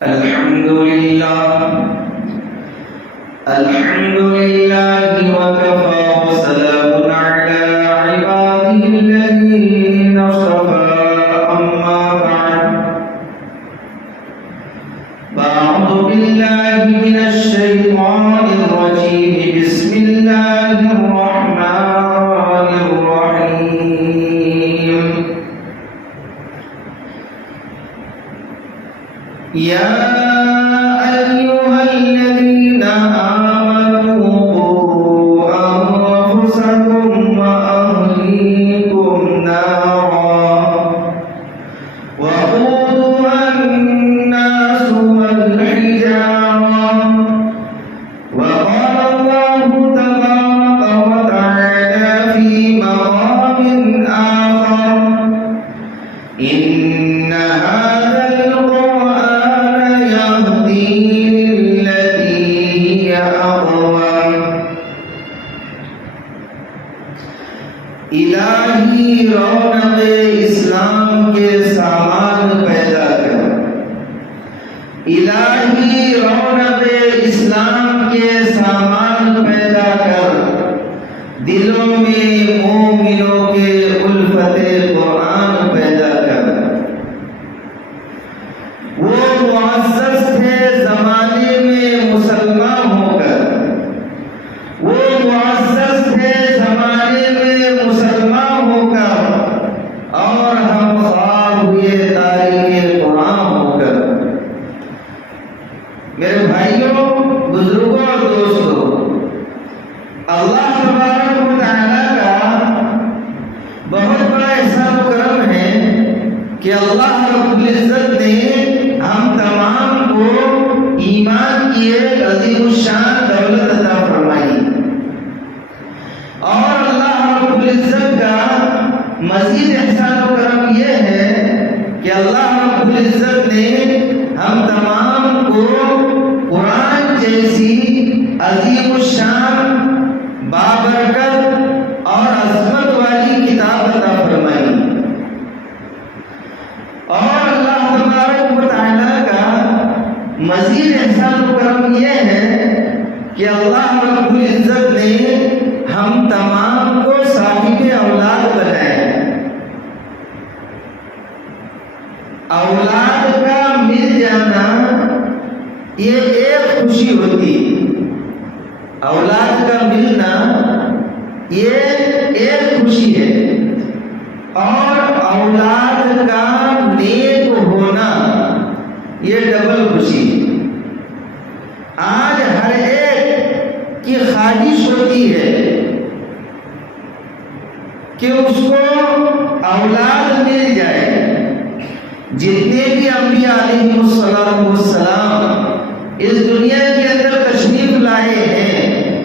الحمد لله وكفى وسلام على عباده الذين اصطفى أما بعد فأعوذ بالله من الشيطان الرجيم بسم الله الرحمن الرحيم يا أيها الذين آمنوا قوا أنفسكم وأهليكم نارا وقودها الناس والحجارة وقال الله تبارك وتعالى في مقام آخر إن هذا القرآن يهدي للتي هي أقوم الہی رونق اسلام کے سامان پیدا کر الہی رونق اسلام کے سامان پیدا کر دلوں میں مومنوں کے الفت قرآن پیدا کر وہ معزز تھے زمانے میں مسلمان ہو کر وہ معزز تھے زمانے میں مسلمان ہو کر اور ہم خوار ہوئے تاریخ قرآن ہو کر میرے بھائیوں بزرگوں اور دوستوں اللہ تبارک و تعالیٰ کا بہت بڑا احسان و کرم ہے کہ اللہ رب العزت نے ہم تمام کو ایمان کی ایک عظیم الشان دولت عطا فرمائی اور اللہ رب العزت کا مزید احسان و کرم یہ ہے کہ اللہ رب العزت نے ہم تمام کو قرآن جیسی عظیم الشان بابرکت اور عظمت والی کتاب عطا فرمائی اور اللہ تبارک و تعالیٰ کا مزید احسان و کرم یہ ہے کہ اللہ رب العزت نے ہم تمام کو صاحب اولاد بنائے اولاد کا مل جانا یہ ایک خوشی ہوتی اولاد کا ملنا یہ ایک خوشی ہے اور اولاد کا نیک ہونا یہ ڈبل خوشی آج ہر ایک کی خواہش ہوتی ہے کہ اس کو اولاد مل جائے جتنے بھی انبیاء علیہ السلام اس دنیا کے اندر تشریف لائے ہیں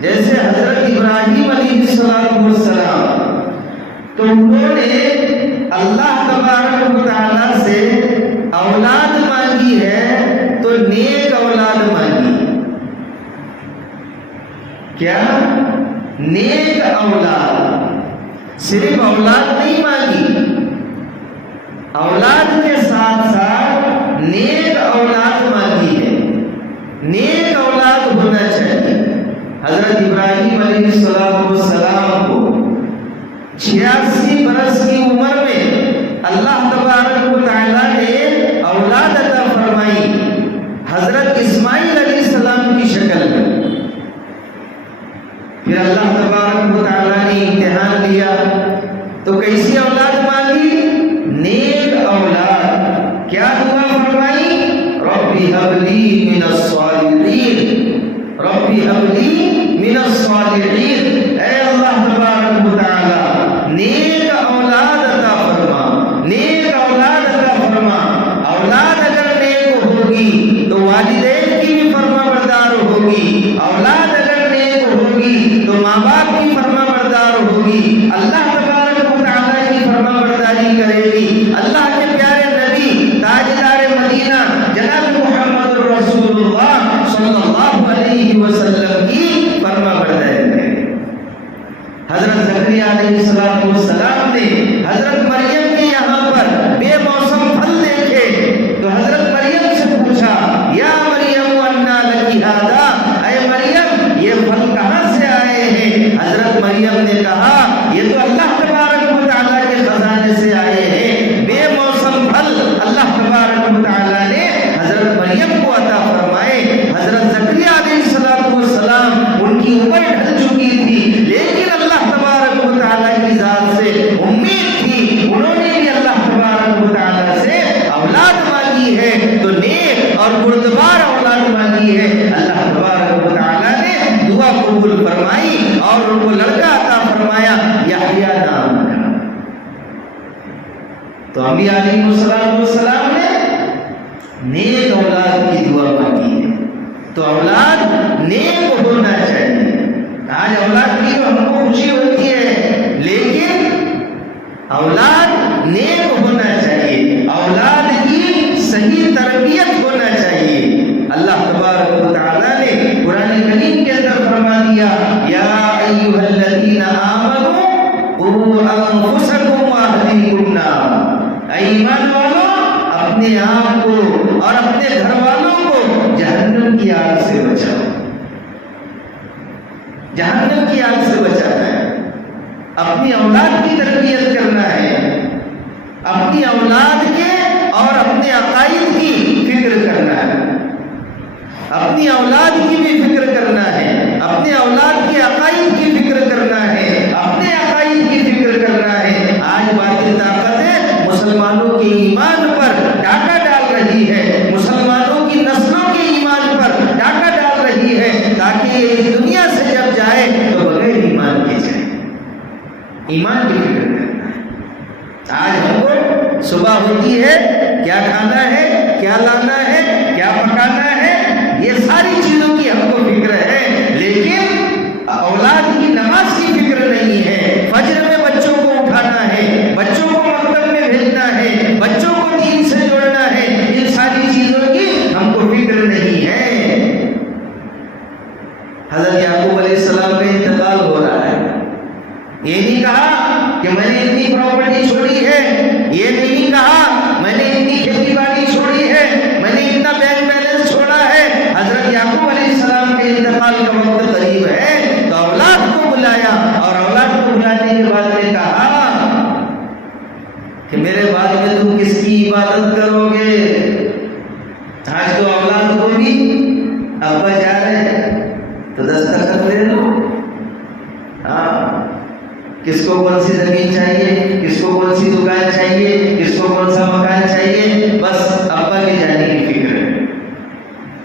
جیسے حضرت ابراہیم علیہ السلام تو انہوں نے اللہ تبارک و تعالیٰ سے اولاد مانگی ہے تو نیک اولاد مانگی کیا نیک اولاد صرف اولاد نہیں مانگی اولاد کے ساتھ ساتھ نیک اولاد مانگی ہے نیک اولاد ہونا چاہیے حضرت ابراہیم علیہ السلام کو 86 برس کی عمر میں اللہ تبارک و تعالیٰ نے اولاد عطا فرمائی حضرت اسماعیل علیہ السلام کی شکل میں پھر اللہ تبارک و تعالیٰ نے امتحان لیا تو کیسی اولاد مانگی نیک اولاد کیا دعا فرمائی ربی هب لی من الصالحین ربی هب لی من الصالحین اے اللہ تبارک و تعالیٰ نیک اولاد عطا فرما نیک اولاد عطا فرما اولاد اگر نیک ہوگی تو والدین کی بھی فرما بردار ہوگی اولاد اگر نیک ہوگی تو ماں باپ کی فرما بردار ہوگی اللہ تبارک و تعالیٰ کی فرما برداری کرے گی اللہ کے پیارے نبی تاجدار مدینہ جناب محمد رسول اللہ صلی اللہ علیہ وسلم کی فرما برداری کرے گی حضرت زکریا علیہ السلام نے حضرت مریم کے یہاں پر بے موسم پھل دیکھے تو حضرت مریم سے پوچھا انبیاء علیہ السلام نے نیک اولاد کی دعا مانگی ہے. تو اولاد نیک ہونا چاہیے. آج اولاد کی تو ہم کو خوشی ہوتی ہے، لیکن اولاد نیک ہونا چاہیے، اولاد کی صحیح تربیت ہونا چاہیے. اللہ تبارک و تعالیٰ نے قرآن کریم کے اندر فرما دیا یا ایھا الذین آمنوا قوا انفسکم واہلیکم نارا. ایمان والو اپنے آپ کو اور اپنے گھر والوں کو جہنم کی آگ سے بچاؤ. جہنم کی آگ سے بچانا ہے، اپنی اولاد کی تربیت کرنا ہے، اپنی اولاد کے اور اپنے عقائد کی فکر کرنا ہے، اپنی اولاد کی بھی فکر کرنا ہے، اپنے اولاد کے عقائد کی فکر کرنا ہے، اپنے عقائد کی فکر کرنا ہے. آج باطل طاقتیں مسلمانوں کے ایمان پر ڈاکہ ڈال رہی ہے، مسلمانوں کی نسلوں کے ایمان پر ڈاکہ ڈال رہی ہے، تاکہ یہ اس دنیا سے جب جائے تو بغیر ایمان کے جائے. ایمان کی فکر کرنا ہے. آج ہم کو صبح ہوتی ہے کیا کھانا ہے، کیا لانا ہے، کیا پکانا ہے، یہ ساری چیزوں کی ہم کو فکر ہے، لیکن اولاد کی نماز کی فکر نہیں ہے. فجر میں بچوں کو اٹھانا ہے، بچوں کو مکتب میں بھیجنا ہے، بچوں کو دین سے جوڑنا ہے، ان ساری چیزوں کی ہم کو فکر نہیں ہے. حضرت یعقوب علیہ السلام کا انتقال ہو رہا ہے. یہ نہیں کہا کہ میں نے اتنی پراپرٹی چھوڑی ہے، یہ نہیں کہا میں نے اتنی کھیتی باڑی چھوڑی ہے، میں نے اتنا بینک بیلنس چھوڑا ہے. حضرت یعقوب علیہ السلام کے انتقال کا وقت قریب ہے تو اولاد کو بلایا، اور اولاد کو بلانے کے بعد نے کہا کہ میرے بعد میں تم کس کی عبادت کرو گے؟ آج تو اولاد کو بھی ابا جا رہے ہیں تو دستخط دے دو. ہاں، کس کو کون سی زمین چاہیے، کس کو کون سی دکان چاہیے، کس کو کون سا مکان چاہیے، بس ابا کے جانے کی فکر ہے.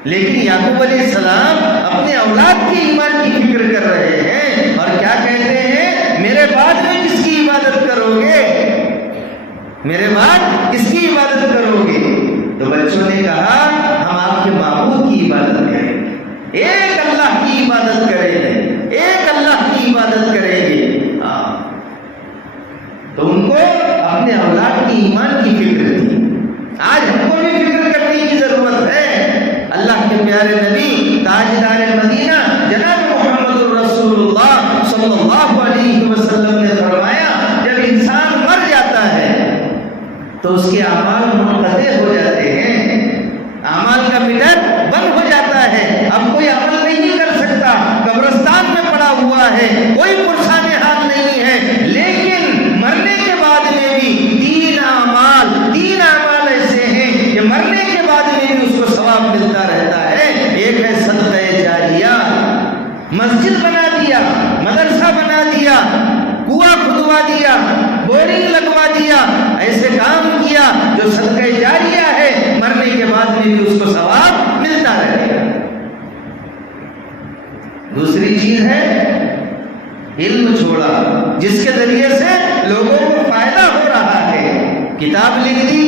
لیکن یعقوب علیہ السلام اپنے اولاد کے ایمان کی فکر کر رہے ہیں اور کیا کہتے ہیں میرے بعد میں کس کی عبادت کرو گے، میرے بعد کس کی عبادت کرو گے؟ تو بچوں نے کہا ہم آپ کے معبود کی عبادت کریں گے، ایک اللہ کی عبادت کریں گے، ایک اللہ کی عبادت کریں گے. تو ان کو اپنے اولاد کی ایمان کی فکر تھی. آج ہم کو بھی فکر کرنے کی ضرورت ہے. اللہ کے پیارے نبی تاجدار مدینہ جناب محمد رسول اللہ صلی اللہ علیہ وسلم نے فرمایا جب انسان مر جاتا ہے تو اس کے اعمال منقطع ہو جاتے ہیں، اعمال کا میٹر بند ہو جاتا ہے، اب کوئی عمل نہیں کر سکتا، قبرستان میں پڑا ہوا ہے، کوئی پرسان حال نہیں ہے. لیکن مرنے کے بعد میں بھی تین اعمال ایسے ہیں کہ مرنے کے بعد میں بھی اس کو ثواب ملتا رہتا ہے. ایک ہے صدقہ جاریہ، مسجد بنا دیا، مدرسہ بنا دیا، کنواں کھدوا دیا، بورنگ لگوا دیا، ایسے کام کیا جو صدقہ جاریہ ہے، مرنے کے بعد میں بھی اس کو ثواب ملتا رہے گا. دوسری چیز ہے علم چھوڑا جس کے ذریعے سے لوگوں کو فائدہ ہو رہا ہے. کتاب لکھ دی،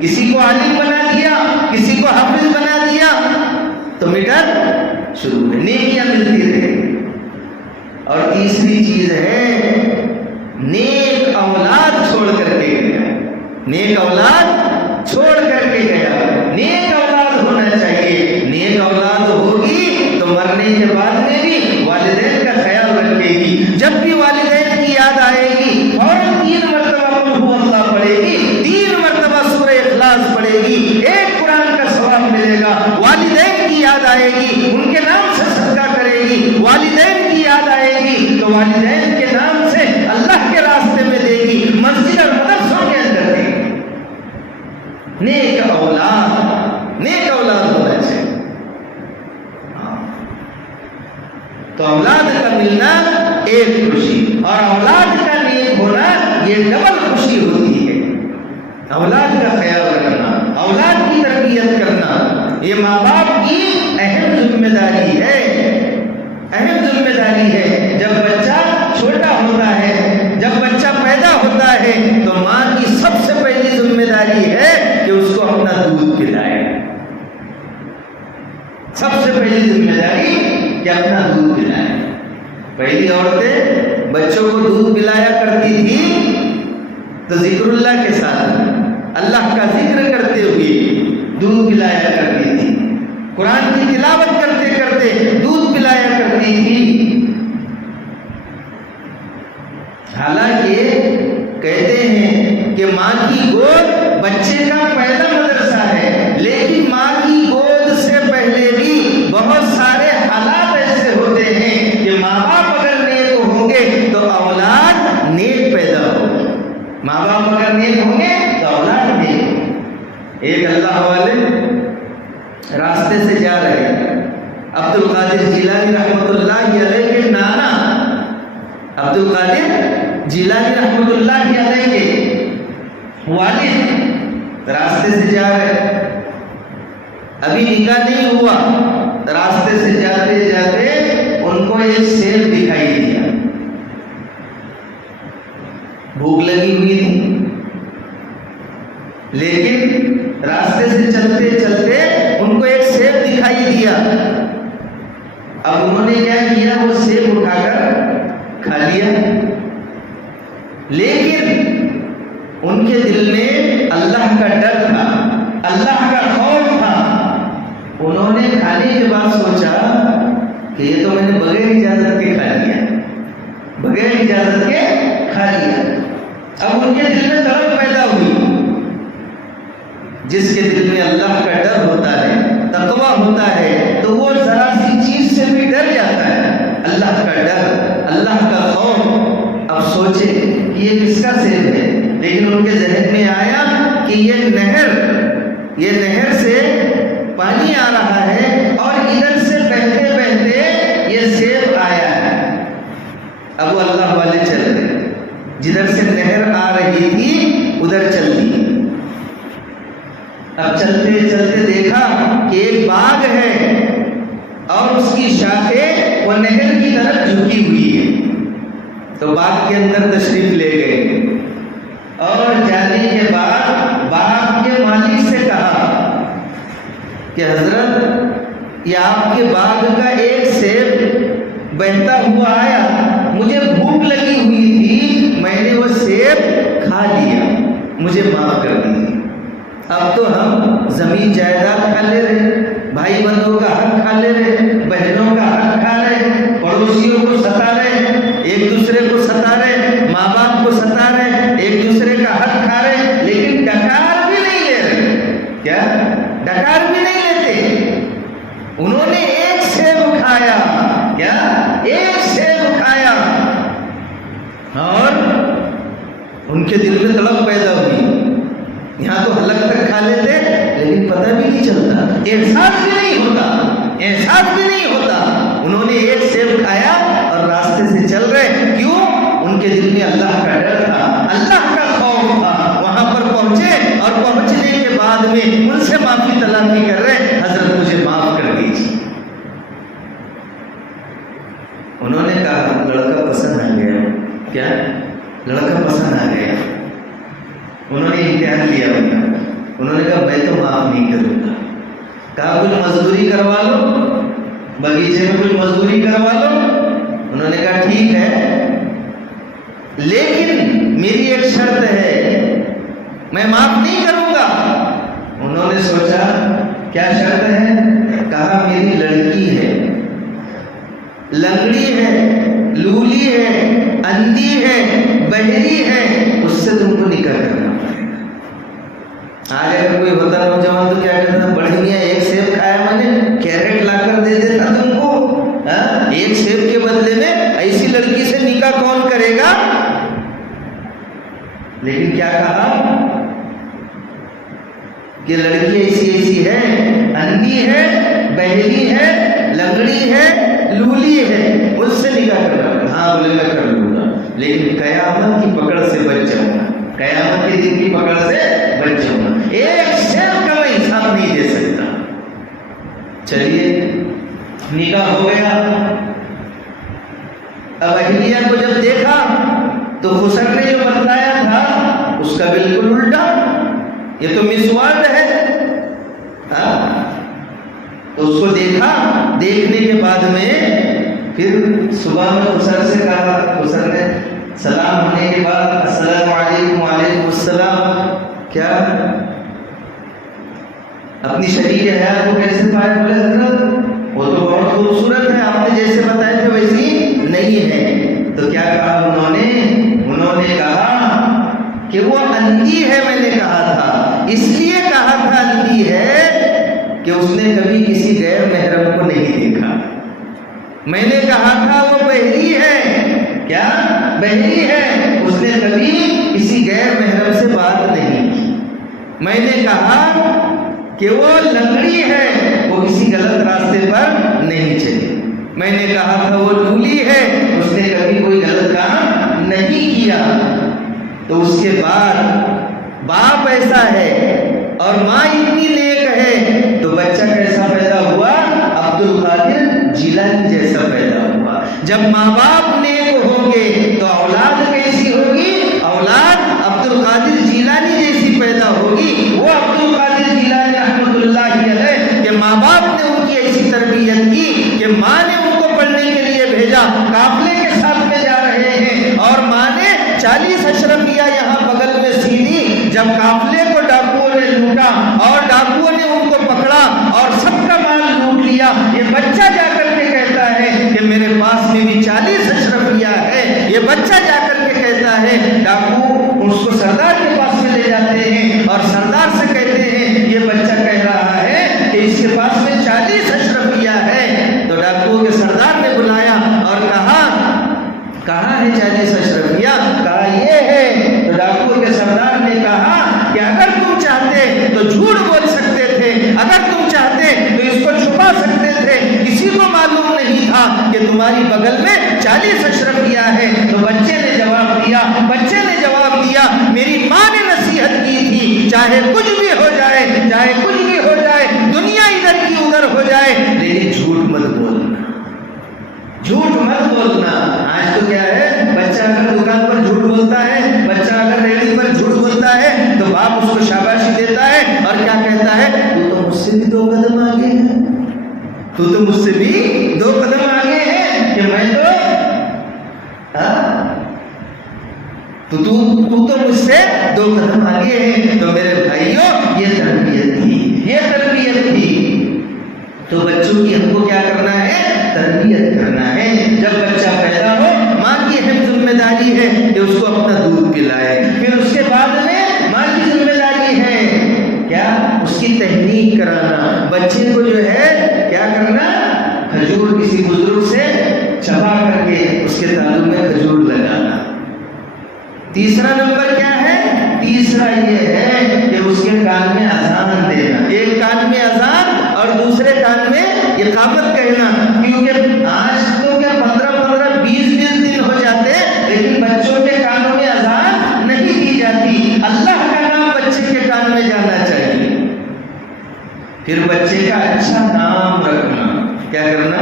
کسی کو عالم بنا دیا، کسی کو حافظ بنا دیا، تو میٹر شروع ہے، نیکیاں ملتی رہے. اور تیسری چیز ہے نیک اولاد چھوڑ کر کے گیا، نیک اولاد چھوڑ کر کے گیا. نیک اولاد ہونا چاہیے، نیک اولاد ہوگی تو مرنے کے بعد میں بھی والدین کا خیال رکھے گی. جب بھی والدین کی یاد آئے گی فوراً 3 مرتبہ قل هو اللہ پڑھے گی، 3 مرتبہ سورہ اخلاص پڑھے گی، ایک قرآن کا ثواب ملے گا. والدین کی یاد آئے گی ان کے نام سے صدقہ کرے گی، والدین کی یاد آئے گی تو والدین کے نام سے اللہ کے راستے میں دے گی، مسجد اور مدرسوں کے اندر دے گی. نیک اولاد ہونا چاہیے. تو اولاد کا ملنا ایک خوشی، اور اولاد کا نیک ہونا یہ ڈبل خوشی ہوتی ہے. اولاد کا خیال رکھنا، اولاد کی تربیت کرنا، یہ ماں باپ کی اہم ذمہ داری ہے. اہم ذمہ داری ہے. جب بچہ چھوٹا ہوتا ہے، جب بچہ پیدا ہوتا ہے تو ماں کی سب سے پہلی ذمہ داری ہے کہ اس کو اپنا دودھ پلائے. سب سے پہلی ذمہ داری کہ اپنا دودھ پلائے. پہلی عورتیں بچوں کو دودھ پلایا کرتی تھی تو ذکر اللہ کے ساتھ اللہ کا ذکر کرتے ہوئے دودھ پلایا کرتی تھی. قرآن کی تلاوت کرتے کرتے دودھ پلایا کرتی تھی. حالانکہ کہتے ہیں کہ ماں کی گود بچے کا پہلا مدرسہ ہے، لیکن ماں کی گود سے پہلے بھی بہت سارے حالات ایسے ہوتے ہیں کہ ماں باپ اگر نیک ہوں گے تو اولاد نیک پیدا ہوگی. ماں باپ اگر نیک ہوں گے تو اولاد نیک ہوگی. ایک اللہ والے راستے سے جا رہے ہیں. عبد القادر جیلانی رحمۃ اللہ علیہ کے نانا عبد القادر جیلانی رحمۃ اللہ علیہ کے والد راستے سے جا رہے ہیں. ابھی نکاح نہیں ہوا. راستے سے جاتے جاتے ان کو ایک سیب دکھائی دیا. بھوک لگی ہوئی تھی لیکن راستے سے چلتے چلتے ان کو ایک سیب دکھائی دیا. اب انہوں نے کیا کیا؟ وہ سیب اٹھا کر کھا لیا. لیکن ان کے دل میں اللہ کا ڈر تھا، اللہ کا خوف تھا. انہوں نے کھانے کے بعد سوچا کہ یہ تو میں نے بغیر اجازت کے کھا لیا، بغیر اجازت کے کھا لیا. اب ان کے دل میں تڑپ پیدا ہوئی. جس کے دل میں اللہ کا ڈر ہوتا ہے، تقویٰ ہوتا ہے، تو وہ ذرا سی چیز سے بھی ڈر جاتا ہے. اللہ کا ڈر، اللہ کا خوف. اب سوچے کہ یہ کس کا سیب ہے، لیکن ان کے ذہن میں آیا کہ یہ نہر سے پانی آ رہا ہے اور ادھر سے بہتے بہتے یہ سیب آیا ہے. اب وہ اللہ والے چل رہے، جدھر سے نہر آ رہی تھی ادھر چل دی. اب چلتے چلتے دیکھا کہ ایک باغ ہے اور اس کی شاخیں وہ نہر کی طرف جھکی ہوئی ہے. تو باغ کے اندر تشریف لے گئے اور جانے کے بعد باغ کے مالک سے کہا کہ حضرت یہ آپ کے باغ کا ایک سیب بہتا ہوا آیا، مجھے بھوک لگی ہوئی تھی، میں نے وہ سیب کھا لیا، مجھے معاف کر دیجیے. اب تو ہم زمین جائیداد کھا لے رہے، بھائی بندوں کا حق کھا لے رہے، بہنوں کا حق کھا رہے، پڑوسیوں کو ستا رہے، ایک دوسرے کو ستا رہے، ماں باپ کو ستا رہے، ایک دوسرے کا حق کھا رہے، لیکن ڈکار بھی نہیں لے رہے. کیا ڈکار بھی نہیں لیتے؟ انہوں نے ایک سیب کھایا. کیا ایک سیب کھایا اور ان کے دل میں تڑپ پیدا ہوئی. یہاں تو حلق تک کھا لیتے لیکن پتہ بھی نہیں چلتا، احساس بھی نہیں ہوتا، احساس بھی نہیں ہوتا. انہوں نے ایک سیب کھایا اور راستے سے چل رہے. کیوں؟ ان کے دل میں اللہ کا ڈر تھا، اللہ کا خوف تھا. وہاں پر پہنچے اور پہنچنے کے بعد میں ان سے معافی تلافی کر رہے، حضرت مجھے معاف کر دیجیے. انہوں نے کہا لڑکا پسند آ گیا. کیا لڑکا پسند آ گیا؟ انہوں نے امتحان لیا. انہوں نے کہا میں تو معاف نہیں کروں گا. کہا کچھ مزدوری کروا لو، بغیچے میں کچھ مزدوری کروا لو. انہوں نے کہا ٹھیک ہے، لیکن میری ایک شرط ہے، میں معاف نہیں کروں گا. انہوں نے سوچا کیا شرط ہے؟ کہا میری لڑکی ہے، لنگڑی ہے، لولی ہے، اندھی ہے، بہری ہے، اس سے تم کو نکاح کرنا پڑے گا. آج اگر کوئی ہوتا نوجوان تو کیا کہتا؟ بڑے میاں ایک سیب کھایا میں نے، کیرٹ لا کر دے دیتا تم کو. ایک سیب کے بدلے میں ایسی لڑکی سے نکاح کون کرے گا؟ لیکن کیا کہا کہ لڑکی ایسی ہے، اندھی ہے، بہری ہے، لنگڑی ہے، لولی ہے، اس سے نکاح کرنا. ہاں بولے میں کر لوں گا، لیکن قیامت کی پکڑ سے بچ جاؤں گا، قیامت کے دن کی پکڑ سے بچ جاؤں گا. ایک سیب کا میں حساب نہیں دے سکتا. چلیے نکاح ہو گیا. اب اہلیہ کو جب دیکھا تو خسر نے جو بتلایا تھا اس کا بالکل الٹا، یہ تو مسواد ہے۔ تو اس کو دیکھا، دیکھنے کے بعد میں پھر صبح میں خسر سے کہا، خسر نے سلام ہونے کے بعد السلام علیکم وعلیکم السلام، کیا اپنی شریک حیات کو کیسے پایا؟ بولے حضرت وہ تو بہت خوبصورت ہے، آپ نے جیسے بتائے تھے ویسی نہیں ہے۔ تو کیا کہا انہوں نے کہا کہ وہ اندھی ہے، میں نے کہا تھا، اس لیے کہا تھا اندھی ہے کہ اس نے کبھی کسی غیر محرم کو نہیں دیکھا۔ میں نے کہا تھا وہ بہری ہے، کیا بہری ہے، اس نے کبھی کسی غیر محرم سے بات نہیں کی۔ میں نے کہا کہ وہ لنگڑی ہے، وہ کسی غلط راستے پر نہیں چلی۔ میں نے کہا تھا وہ لولی ہے، اس نے کبھی کوئی غلط کام نہیں کیا۔ تو اس کے بعد باپ ایسا ہے اور ماں اتنی نیک ہے تو بچہ کیسا پیدا ہوا؟ عبد القادر جیلانی جیسا پیدا ہوا۔ جب ماں باپ نیک ہوں گے تو اولاد کیسی ہوگی؟ اولاد عبد القادر جیلانی جیسی پیدا ہوگی۔ وہ عبد القادر جیلانی رحمۃ اللہ علیہ کہ ماں باپ نے ان کی ایسی تربیت کی کہ ماں نے ان کو پڑھنے کے لیے بھیجا، قافلے کے ساتھ میں جا رہے ہیں اور ماں نے 40 اشرفیہ یہاں بغل میں سیدھی۔ جب قافلے کو ڈاکوؤں نے لوٹا اور ڈاکوؤں نے ان کو پکڑا اور سب کا مال لوٹ لیا، یہ بچہ جا کر کے کہتا ہے کہ میرے پاس میں بھی 40 اشرفیہ ہے۔ یہ بچہ جا کر کے کہتا ہے، ڈاکو اس کو سردار کے پاس میں لے جاتے ہیں اور سردار سے کہتے ہیں یہ بچہ کہہ رہا ہے کہ اس کے پاس میں 40 اشرفیہ ہے۔ تو ڈاکو کے سردار نے بلایا اور کہا ہے 40 اشرفیہ؟ کہا یہ ہے۔ تو ڈاکو کے سردار نے کہا کہ اگر تم چاہتے تو جھوٹ بول سکتے تھے، اگر تم چاہتے تو اس کو چھپا سکتے تھے، کسی کو معلوم نہیں تھا کہ تمہاری بغل میں 40 اشرفیہ ہے۔ تو بچے نے جواب دیا میری ماں نے نصیحت کی تھی، چاہے کچھ بھی ہو جائے، دنیا ادھر کی ادھر ہو جائے، لیکن جھوٹ مت بولنا۔ آج تو کیا ہے، بچہ اگر دکان پر جھوٹ بولتا ہے، بچہ اگر ریڑھی پر جھوٹ بولتا ہے تو باپ اس کو شاباشی دیتا ہے اور کیا کہتا ہے، تو مجھ سے بھی 2 قدم آگے ہے، تو مجھ سے بھی 2 قدم آگے ہے کہ میں تو مجھ سے 2 قدم آگے ہے۔ تو میرے بھائیوں یہ تربیت تھی۔ تو بچوں کی ہم کو کیا کرنا ہے؟ تربیت کرنا ہے۔ جب بچہ پیدا ہو ماں کی اہم ذمہ داری ہے کہ اس کو اپنا دودھ پلائے، پھر اس کے بعد میں ماں کی ذمہ داری ہے کیا؟ اس کی تحریک کرانا، بچے کو جو ہے کیا کرنا؟ کھجور کسی بزرگ سے چبا کر کے اس کے تالو میں کھجور لگانا۔ تیسرا نمبر کیا ہے؟ تیسرا یہ ہے کہ اس کے کان میں اذان دینا، ایک کان میں اذان اور دوسرے کان میں اقامت کہنا، کیونکہ آج تو کیا 15 20 دن ہو جاتے ہیں لیکن بچوں کے کانوں میں اذان نہیں دی جاتی۔ اللہ کا نام بچے کے کان میں جانا چاہیے۔ پھر بچے کا اچھا نام رکھنا، کیا کرنا؟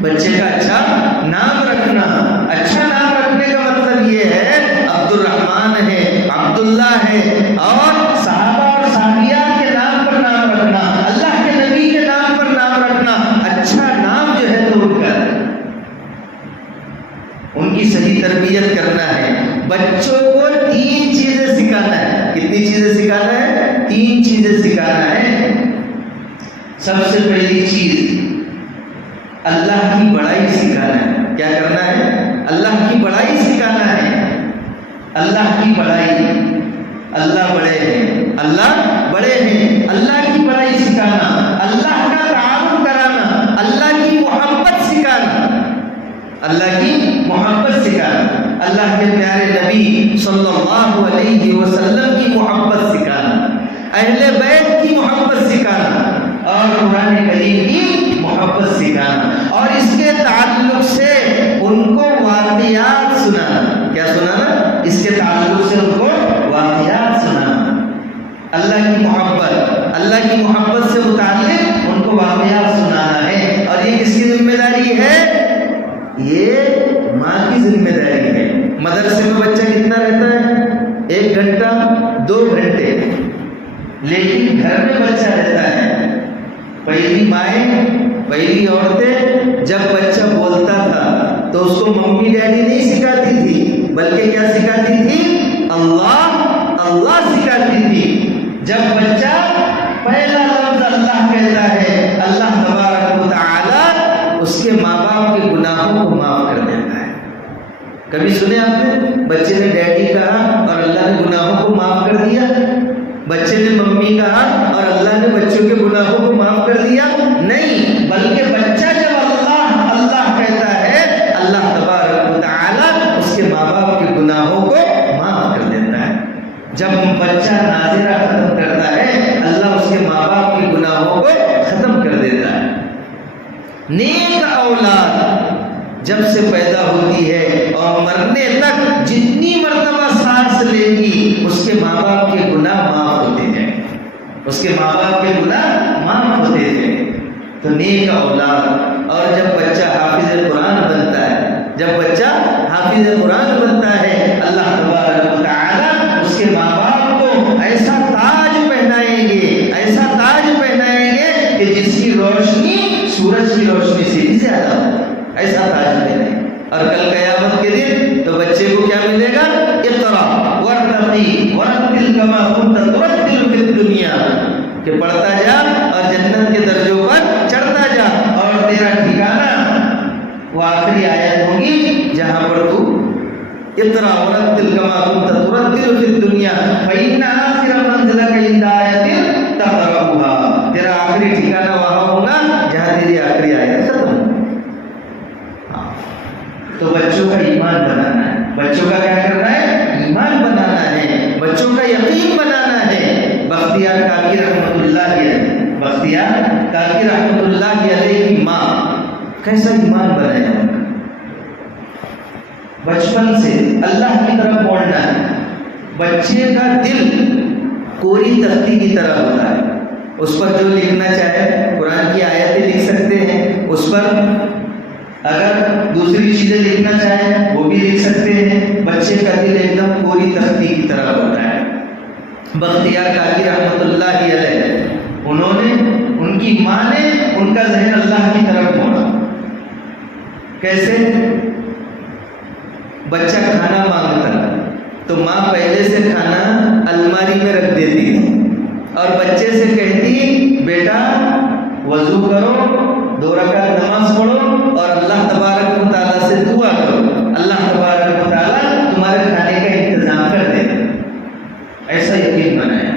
بچے کا اچھا نام رکھنا۔ اچھا نام رکھنے کا مطلب یہ ہے عبد الرحمن ہے، عبداللہ ہے، اور صحابہ اور صحابیات کے نام پر نام رکھنا، اللہ کے نبی کے نام پر نام رکھنا۔ اچھا نام جو ہے تو ان کی صحیح تربیت کرنا ہے۔ بچوں کو 3 چیزیں سکھانا ہے۔ کتنی چیزیں سکھانا ہے؟ 3 چیزیں سکھانا ہے۔ سب سے پہلی چیز اللہ کی بڑائی سکھانا ہے۔ کیا کرنا ہے؟ اللہ کی بڑائی سکھانا ہے۔ اللہ کی بڑائی، اللہ بڑے ہیں، اللہ بڑے ہیں، اللہ کی بڑائی سکھانا، اللہ کا تعارف کرانا، اللہ کی محبت سکھانا، اللہ کی محبت سکھانا، اللہ کے پیارے نبی صلی اللہ علیہ وسلم کی محبت سکھانا، اہل بیت کی محبت سکھانا اور قرآن کریم کی محبت سکھانا، اور اس کے تعلق سے ان کو واقعات سنانا۔ کیا سنانا؟ اس کے تعلق سے ان کو واقعات سنانا۔ اللہ کی محبت سے متعلق ان کو واقعات سنانا ہے۔ اور یہ کس کی ذمہ داری ہے؟ یہ 2 گھنٹے، لیکن گھر میں بچہ رہتا ہے. پہلی مائیں، پہلی عورتیں جب بچہ بولتا تھا تو اس کو ممی ڈیڈی نہیں سکھاتی تھی، بلکہ کیا سکھاتی تھی؟ اللہ اللہ سکھاتی تھی. جب بچہ پہلا لفظ اللہ کہتا ہے، اللہ تبارک و تعالی اس کے ماں باپ کے گناہوں کو معاف کر دیتا ہے. کبھی سنے آپ نے بچے نے ڈیڈی کہا اور اللہ نے گناہوں کو معاف کر دیا؟ بچے نے ممی کہا اور اللہ نے بچوں کے گناہوں کو معاف کر دیا؟ نہیں، بلکہ بچہ جب اللہ اللہ کہتا ہے، اللہ تبارک و تعالی اس کے ماں باپ کے گناہوں کو معاف کر دیتا ہے. جب بچہ ناظرہ ختم کرتا ہے، اللہ اس کے ماں باپ کے گناہوں کو ختم کر دیتا ہے. نیک اولاد جب سے پیدا ہوتی ہے اور مرنے تک جتنی مرتبہ سانس لے گی، اس کے ماں باپ کے گناہ معاف ہوتے ہیں، اس کے ماں باپ کے گناہ معاف ہوتے ہیں. تو نیک اولاد. اور جب بچہ حافظ قرآن بنتا ہے، جب بچہ حافظ قرآن بنتا ہے، اللہ تبارک و تعالی اس کے ماں باپ کو ایسا تاج پہنائیں گے، ایسا تاج پہنائیں گے کہ جس کی روشنی سورج کی روشنی سے بھی زیادہ ہو، ایسا تاج پہنے. اور کل قیامت کے دن تو بچے کو کیا ملے گا؟ اقرا ورتقی ورتل کما کنت ترتل فی الدنیا، کہ پڑھتا جا اور جنت کے درجوں پر چڑھتا جا، اور تیرا ٹھکانہ وہ آخری آیت ہوگی جہاں پر تو اقرا ورتل کما کنت ترتل فی الدنیا فإن آخر منزلک عند آیۃ تقرأها، تیرا آخری ٹھکانہ وہاں ہوگا جہاں تیری آخری آیت ختم ہوگی. تو بچوں کا ایمان بنانا ہے، بچوں کا کیا کرنا ہے؟ ایمان بنانا ہے، بچوں کا یقین بنانا ہے. بختیار کاکی رحمۃ اللہ علیہ، بختیار کاکی رحمۃ اللہ علیہ کی ماں کیسا ایمان بنایا ان کا. بچپن سے اللہ کی طرف موڑنا ہے. بچے کا دل کوری تختی کی طرح ہوتا ہے، اس پر جو لکھنا چاہے قرآن کی آیتیں لکھ سکتے ہیں، اس پر اگر دوسری چیزیں لکھنا چاہیں وہ بھی لکھ سکتے ہیں. بچے کا دل ایک دم کوری تختی کی طرح ہوتا ہے. بختیار کاکی رحمۃ اللہ علیہ، انہوں نے، ان کی ماں نے ان کا ذہن اللہ کی طرف موڑا. کیسے؟ بچہ کھانا مانگتا تو ماں پہلے سے کھانا الماری میں رکھ دیتی تھی اور بچے سے کہتی، بیٹا وضو کرو، 2 رکعت نماز پڑھو اور اللہ تبارک و تعالیٰ سے دعا کرو، اللہ تبارک و تعالیٰ تمہارے کھانے کا انتظام کر دے. ایسا یقین بنایا،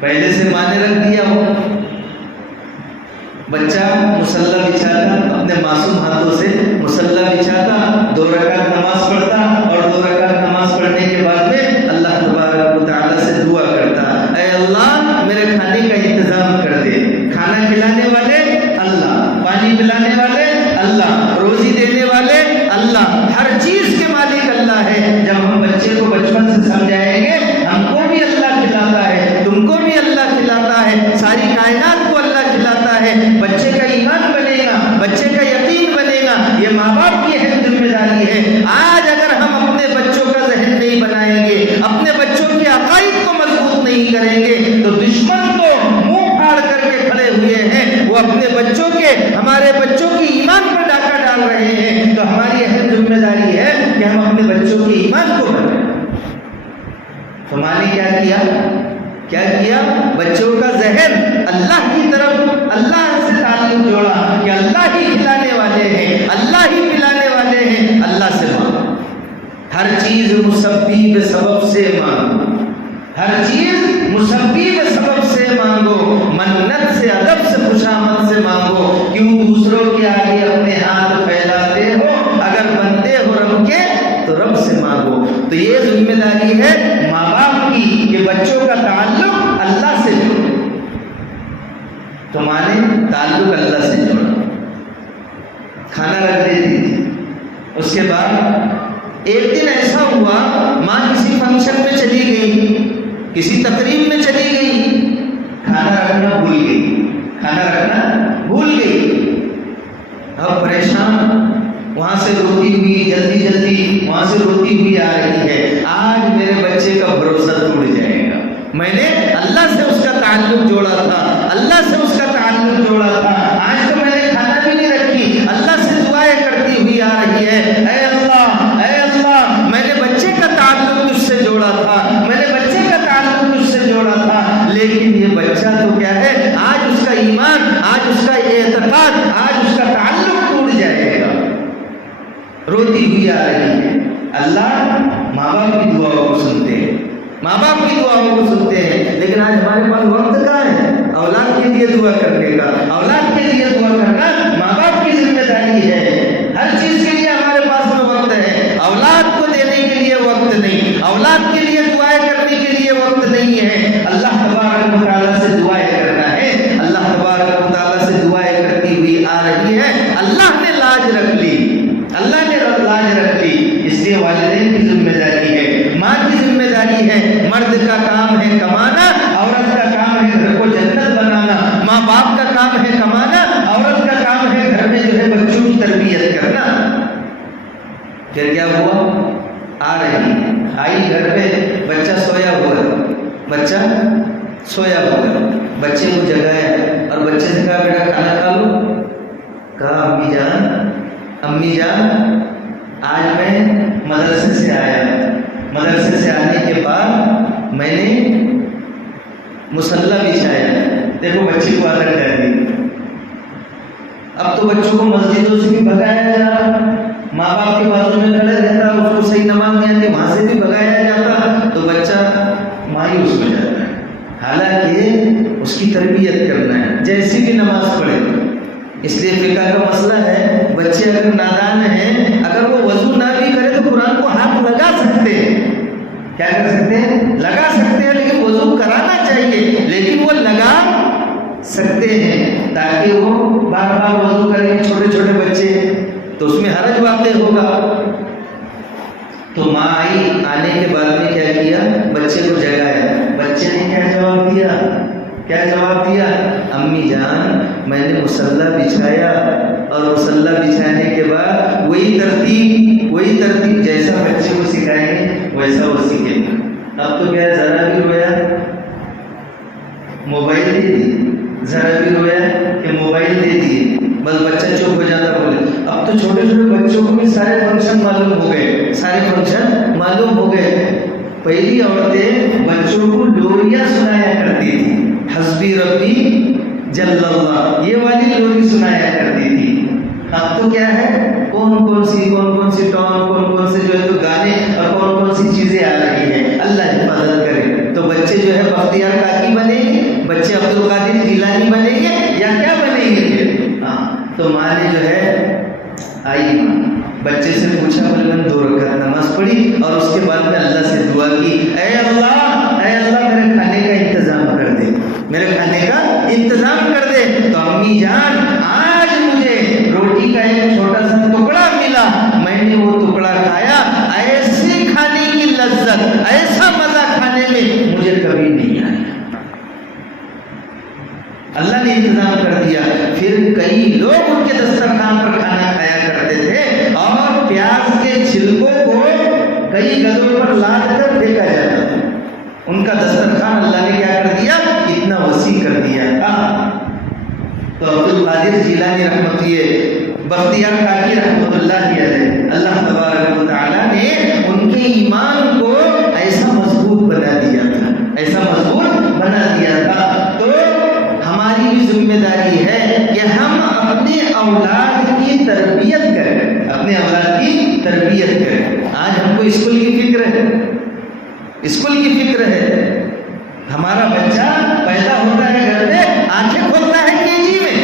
پہلے سے ماں نے رکھ دیا. وہ بچہ مصلی بچھاتا، اپنے معصوم ہاتھوں سے مصلی بچھاتا، 2 رکعت نماز پڑھتا اور 2 رکعت نماز پڑھنے کے بعد میں اللہ تبارک و تعالیٰ سے دعا کرتا، اے اللہ میرے کھانے کا انتظام کر دے. کھانا کھلانے والے اللہ، پانی پلانے والے اللہ، روزی دینے والے اللہ، ہر چیز کے مالک اللہ ہے. جب ہم بچے کو بچپن سے سمجھائیں گے ہم کو بھی اللہ کھلاتا ہے، تم کو بھی اللہ کھلاتا ہے، ساری کائنات کو اللہ کھلاتا ہے. بچے کا ایمان بنے گا، بچے کا یقین بنے گا. یہ ماں باپ کی اہم ذمہ داری ہے. آج اگر ہم اپنے بچوں کا ذہن نہیں بنائیں گے، اپنے بچوں کے عقائد کو مضبوط نہیں کریں گے، تو دشمن تو منہ پھاڑ کر کے کھڑے ہوئے ہیں، وہ اپنے بچوں کے، ہمارے بچوں کی ایمان پر ڈاکہ ڈال رہے ہیں. تو ہماری اہم ذمہ داری ہے کہ ہم اپنے بچوں کے ایمان کو بنائیں. تو ماں نے کیا کیا؟ بچوں کا ذہن اللہ کی طرف، اللہ سے تعلق جوڑا کہ اللہ ہی کھلانے والے ہیں، اللہ ہی پلانے والے ہیں، اللہ سے مانگو. ہر چیز مسبب سبب سے مانگو، ہر چیز مسبب سبب سے مانگو. منت سے، ادب سے، خوشامد سے مانگو. کیوں دوسروں کے آگے اپنے ہاتھ پھیلاتے ہو؟ اگر بندے ہو رب کے تو رب سے مانگو. تو یہ ذمہ داری ہے ماں باپ کی کہ بچوں کا تعلق اللہ سے جوڑو. تو ماں نے تعلق اللہ سے جوڑا، کھانا رکھ دیتی تھی. اس کے بعد ایک دن ایسا ہوا، ماں کسی فنکشن میں چلی گئی، کسی تقریب میں چلی گئی، کھانا رکھنا بھول گئی، کھانا رکھنا بھول گئی. اب پریشان، وہاں سے روتی روتی ہوئی جلدی جلدی وہاں سے روتی ہوئی آ رہی ہے، آج میرے بچے کا بھروسہ ٹوٹ جائے گا، میں نے اللہ سے اس کا تعلق جوڑا تھا، اللہ سے اس کا تعلق جوڑا تھا، آج تو میں نے کھانا بھی نہیں رکھی، اللہ سے دعائیں کرتی ہوئی آ رہی ہے، اے اللہ اے اللہ میں نے بچے کا تعلق تجھ سے جوڑا تھا، میں نے بچے کا تعلق تجھ سے جوڑا تھا، لیکن یہ بچہ تو کیا ہے، آج اس کا ایمان، آج اس کا اعتقاد، آج اس کا تعلق ٹوٹ جائے گا، روتی ہوئی آ رہی ہے۔ اللہ ماں باپ کی دعاؤں کو سنتے ہیں، ماں باپ کی دعاؤں کو سنتے ہیں، لیکن آج ہمارے پاس وقت کہاں ہے اولاد کے لیے دعا کرنے کا؟ اولاد کے لیے دعا کرنا ماں باپ کی ذمہ داری ہے، ہر چیز کے لیے ہمارے پاس میں وقت ہے، اولاد کو دینے کے لیے وقت نہیں، اولاد کے لیے دعائیں کرنے کے لیے وقت نہیں ہے۔ اللہ تبارک و تعالیٰ سے دعائیں کرنا ہے، اللہ تبارک و تعالیٰ سے دعائیں کرتی ہوئی آ رہی ہے، اللہ نے لاج رکھ لی، اللہ نے لاج رکھ لی، اس لیے والدین کی ذمہ داری ہے، ماں کی ذمہ داری ہے، مرد کا کام ہے کمانا، عورت کا کام ہے گھر کو جنت بنانا، ماں باپ کا کام ہے کمانا، عورت کا کام ہے گھر میں جو ہے بچوں کی تربیت کرنا۔ پھر کیا ہوا، آ رہی آئی گھر پہ، بچہ سویا ہوا، بچہ سویا ہوا، بچے کو جگایا اور بچے سے کہا بیٹا کھانا کھا لو، کہا امی جان آج میں مدرسے سے آیا، مدرسے سے آنے کے بعد میں نے مصلی بچھایا، دیکھو بچے کو عادت کر دی، اب تو بچوں کو مسجدوں سے بھی بھگایا جا رہا، ماں باپ کے بازو میں کھڑے رہتا، اس کو صحیح نماز نہیں آتی وہاں سے بھی بھگایا جاتا، تو بچہ مایوس ہو جاتا ہے، حالانکہ اس کی تربیت کرنا ہے، جیسی بھی نماز پڑھے۔ اس لیے فقہ کا مسئلہ ہے، بچے اگر نادان ہیں، اگر وہ وضو نہ بھی کرے تو قرآن کو ہاتھ لگا سکتے ہیں، کیا کر سکتے ہیں، لگا سکتے ہیں، لیکن وضو کرانا چاہیے، لیکن وہ لگا سکتے ہیں تاکہ وہ بار بار وضو کریں، چھوٹے چھوٹے بچے تو اس میں حرج واقع ہوگا۔ تو ماں آئی، آنے کے بعد میں کیا کیا، بچے کو جگایا، بچے نے کیا جواب دیا، کیا جواب دیا، امی جان میں نے مصلی بچھایا اور مصلی بچھانے کے بعد وہی ترتیب جیسا بچے کو سکھائیں گے ویسا وہ سیکھے گا۔ اب تو کیا ذرا بھی رویا موبائل دے دی، ذرا بھی رویا کہ موبائل دے دیے، بس بچہ چپ ہو جاتا بولے۔ اب تو چھوٹے چھوٹے بچوں کو بھی سارے فنکشن معلوم ہو گئے، سارے فنکشن معلوم ہو گئے۔ پہلی عورتیں بچوں کو لوریاں سنایا کرتی تھی، حسبی ربی جل اللہ، یہ والی لوری سنایا کرتی تھی۔ اب تو کیا ہے، کون سی ٹون، کون سے جو ہے تو گانے اور کون سی چیزیں آ رہی ہیں، اللہ حفاظت کرے۔ تو بچے جو ہے بختیار کاکی بنیں گے، بچے عبد القادر جیلانی بنیں گے یا کیا بنیں گے پھر؟ تو ماں نے جو ہے آئی، بچے سے پوچھا، بلکہ 2 رکعت نماز پڑھی اور اس کے بعد میں اللہ سے دعا کی، اے اللہ میرے کھانے کا انتظام کر دے، میرے کھانے کا انتظام کر دے۔ تو امی جان آج مجھے روٹی کا ایک چھوٹا سا ٹکڑا ملا، میں نے وہ ٹکڑا کھایا، ایسے کھانے کی لذت، ایسا مزہ کھانے میں مجھے کبھی نہیں آیا، اللہ نے انتظام کر دیا۔ پھر کئی لوگ ان کے دسترخوان پر کھانا کھایا کرتے تھے اور پیاز کے چھلکوں کو کئی گدوں پر لاد کر پھینکا جاتا تھا، ان کا دسترخوان اللہ نے کیا کر دیا، اتنا وسیع کر دیا تھا۔ تو عبد القادر جیلانی رحمت بختیار کاکی رحمت اللہ علیہ، اللہ تبارک و تعالیٰ نے ان کے ایمان کو ایسا مضبوط بنا دیا تھا، ایسا مضبوط بنا دیا تھا۔ تو ہماری بھی ذمہ داری ہے کہ ہم اپنے اولاد کی تربیت کریں، اپنے اولاد کی تربیت کریں۔ آج ہم کو اسکول کی فکر ہے، اسکول کی فکر ہے، ہمارا بچہ پیدا ہوتا ہے گھر میں، آنکھیں کھولتا ہے KG میں،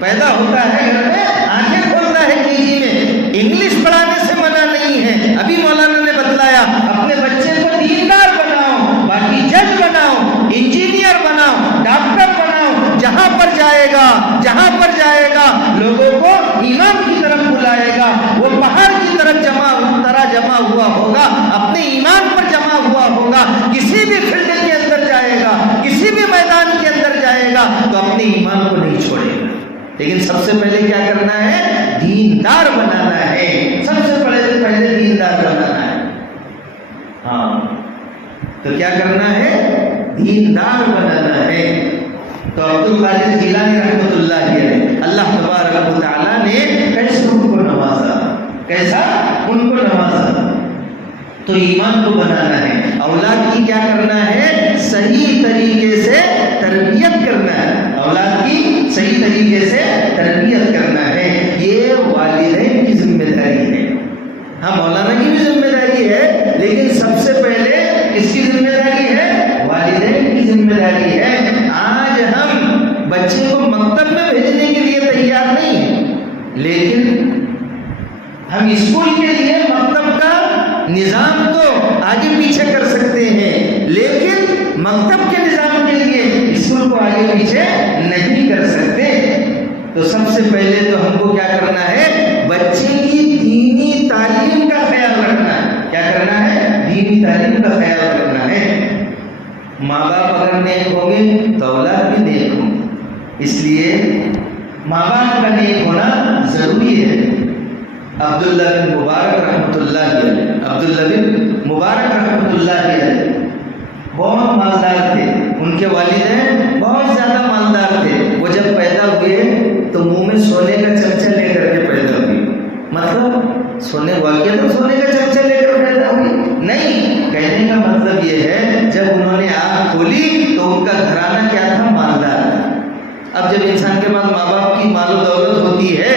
پیدا ہوتا ہے گھر میں، آنکھیں کھولتا ہے KG میں۔ انگلش پڑھانے سے منع نہیں ہے، ابھی مولانا نے بتلایا، اپنے بچے کو دیندار بناؤ، باقی جج بناؤ، انجینئر بناؤ، ڈاکٹر بناؤ، جہاں پر جائے گا لوگوں کو ایمان کی طرف بلائے گا، وہ پہاڑ کی طرف جمع ہوا ہوگا، اپنے ایمان پر جمع ہوا ہوگا، کسی بھی فیلڈ کے اندر جائے گا، کسی بھی میدان کے اندر جائے گا تو اپنے ایمان کو نہیں چھوڑے گا، لیکن سب سے پہلے کیا کرنا ہے؟ دیندار بنانا ہے، سب سے پہلے دیندار بنانا ہے۔ ہاں تو کیا کرنا ہے؟ دیندار بنانا ہے۔ تو عبد القادر جیلانی رحمۃ اللہ علیہ، اللہ تبارک و تعالیٰ نے کیسے ان کو نوازا، کیسا ان کو نوازا؟ تو ایمان کو بنانا ہے، اولاد کی کیا کرنا ہے؟ صحیح طریقے سے تربیت کرنا ہے، اولاد کی صحیح طریقے سے تربیت کرنا ہے۔ یہ والدین کی ذمہ داری ہے۔ ہاں مولانا کی بھی ذمہ داری ہے، لیکن سب سے پہلے کس کی ذمہ داری ہے؟ والدین کی ذمہ داری ہے۔ آج ہم بچے کو مکتب میں بھیجنے کے لیے تیار نہیں ہیں، لیکن ہم اسکول کے لیے مکتب کا نظام تو آگے پیچھے کر سکتے ہیں، لیکن مکتب کے نظام کے لیے اسکول کو آگے پیچھے نہیں کر سکتے۔ تو سب سے پہلے تو ہم کو کیا کرنا ہے؟ بچے کی دینی تعلیم کا خیال رکھنا ہے۔ کیا کرنا ہے؟ دینی تعلیم کا خیال رکھنا ہے۔ ماں باپ اگر نیک ہوں گے تو اولاد بھی نیک ہوں گے، اس لیے ماں باپ کا نیک ہونا ضروری ہے۔ عبداللہ بن مبارک رحمۃ اللہ علیہ، عبداللہ بن مبارک رحمۃ اللہ علیہ بہت مالدار تھے، ان کے والدین بہت زیادہ مالدار تھے۔ وہ جب پیدا ہوئے تو منہ میں سونے کا چمچہ لے کر کے پیدا ہوئی، مطلب سونے واقعہ تو سونے کا چمچہ لے کر پیدا ہوئی نہیں، کہنے کا مطلب یہ ہے جب انہوں نے آنکھ کھولی تو ان کا گھرانہ کیا تھا؟ مالدار تھا۔ اب جب انسان کے پاس ماں باپ کی مال و دولت ہوتی ہے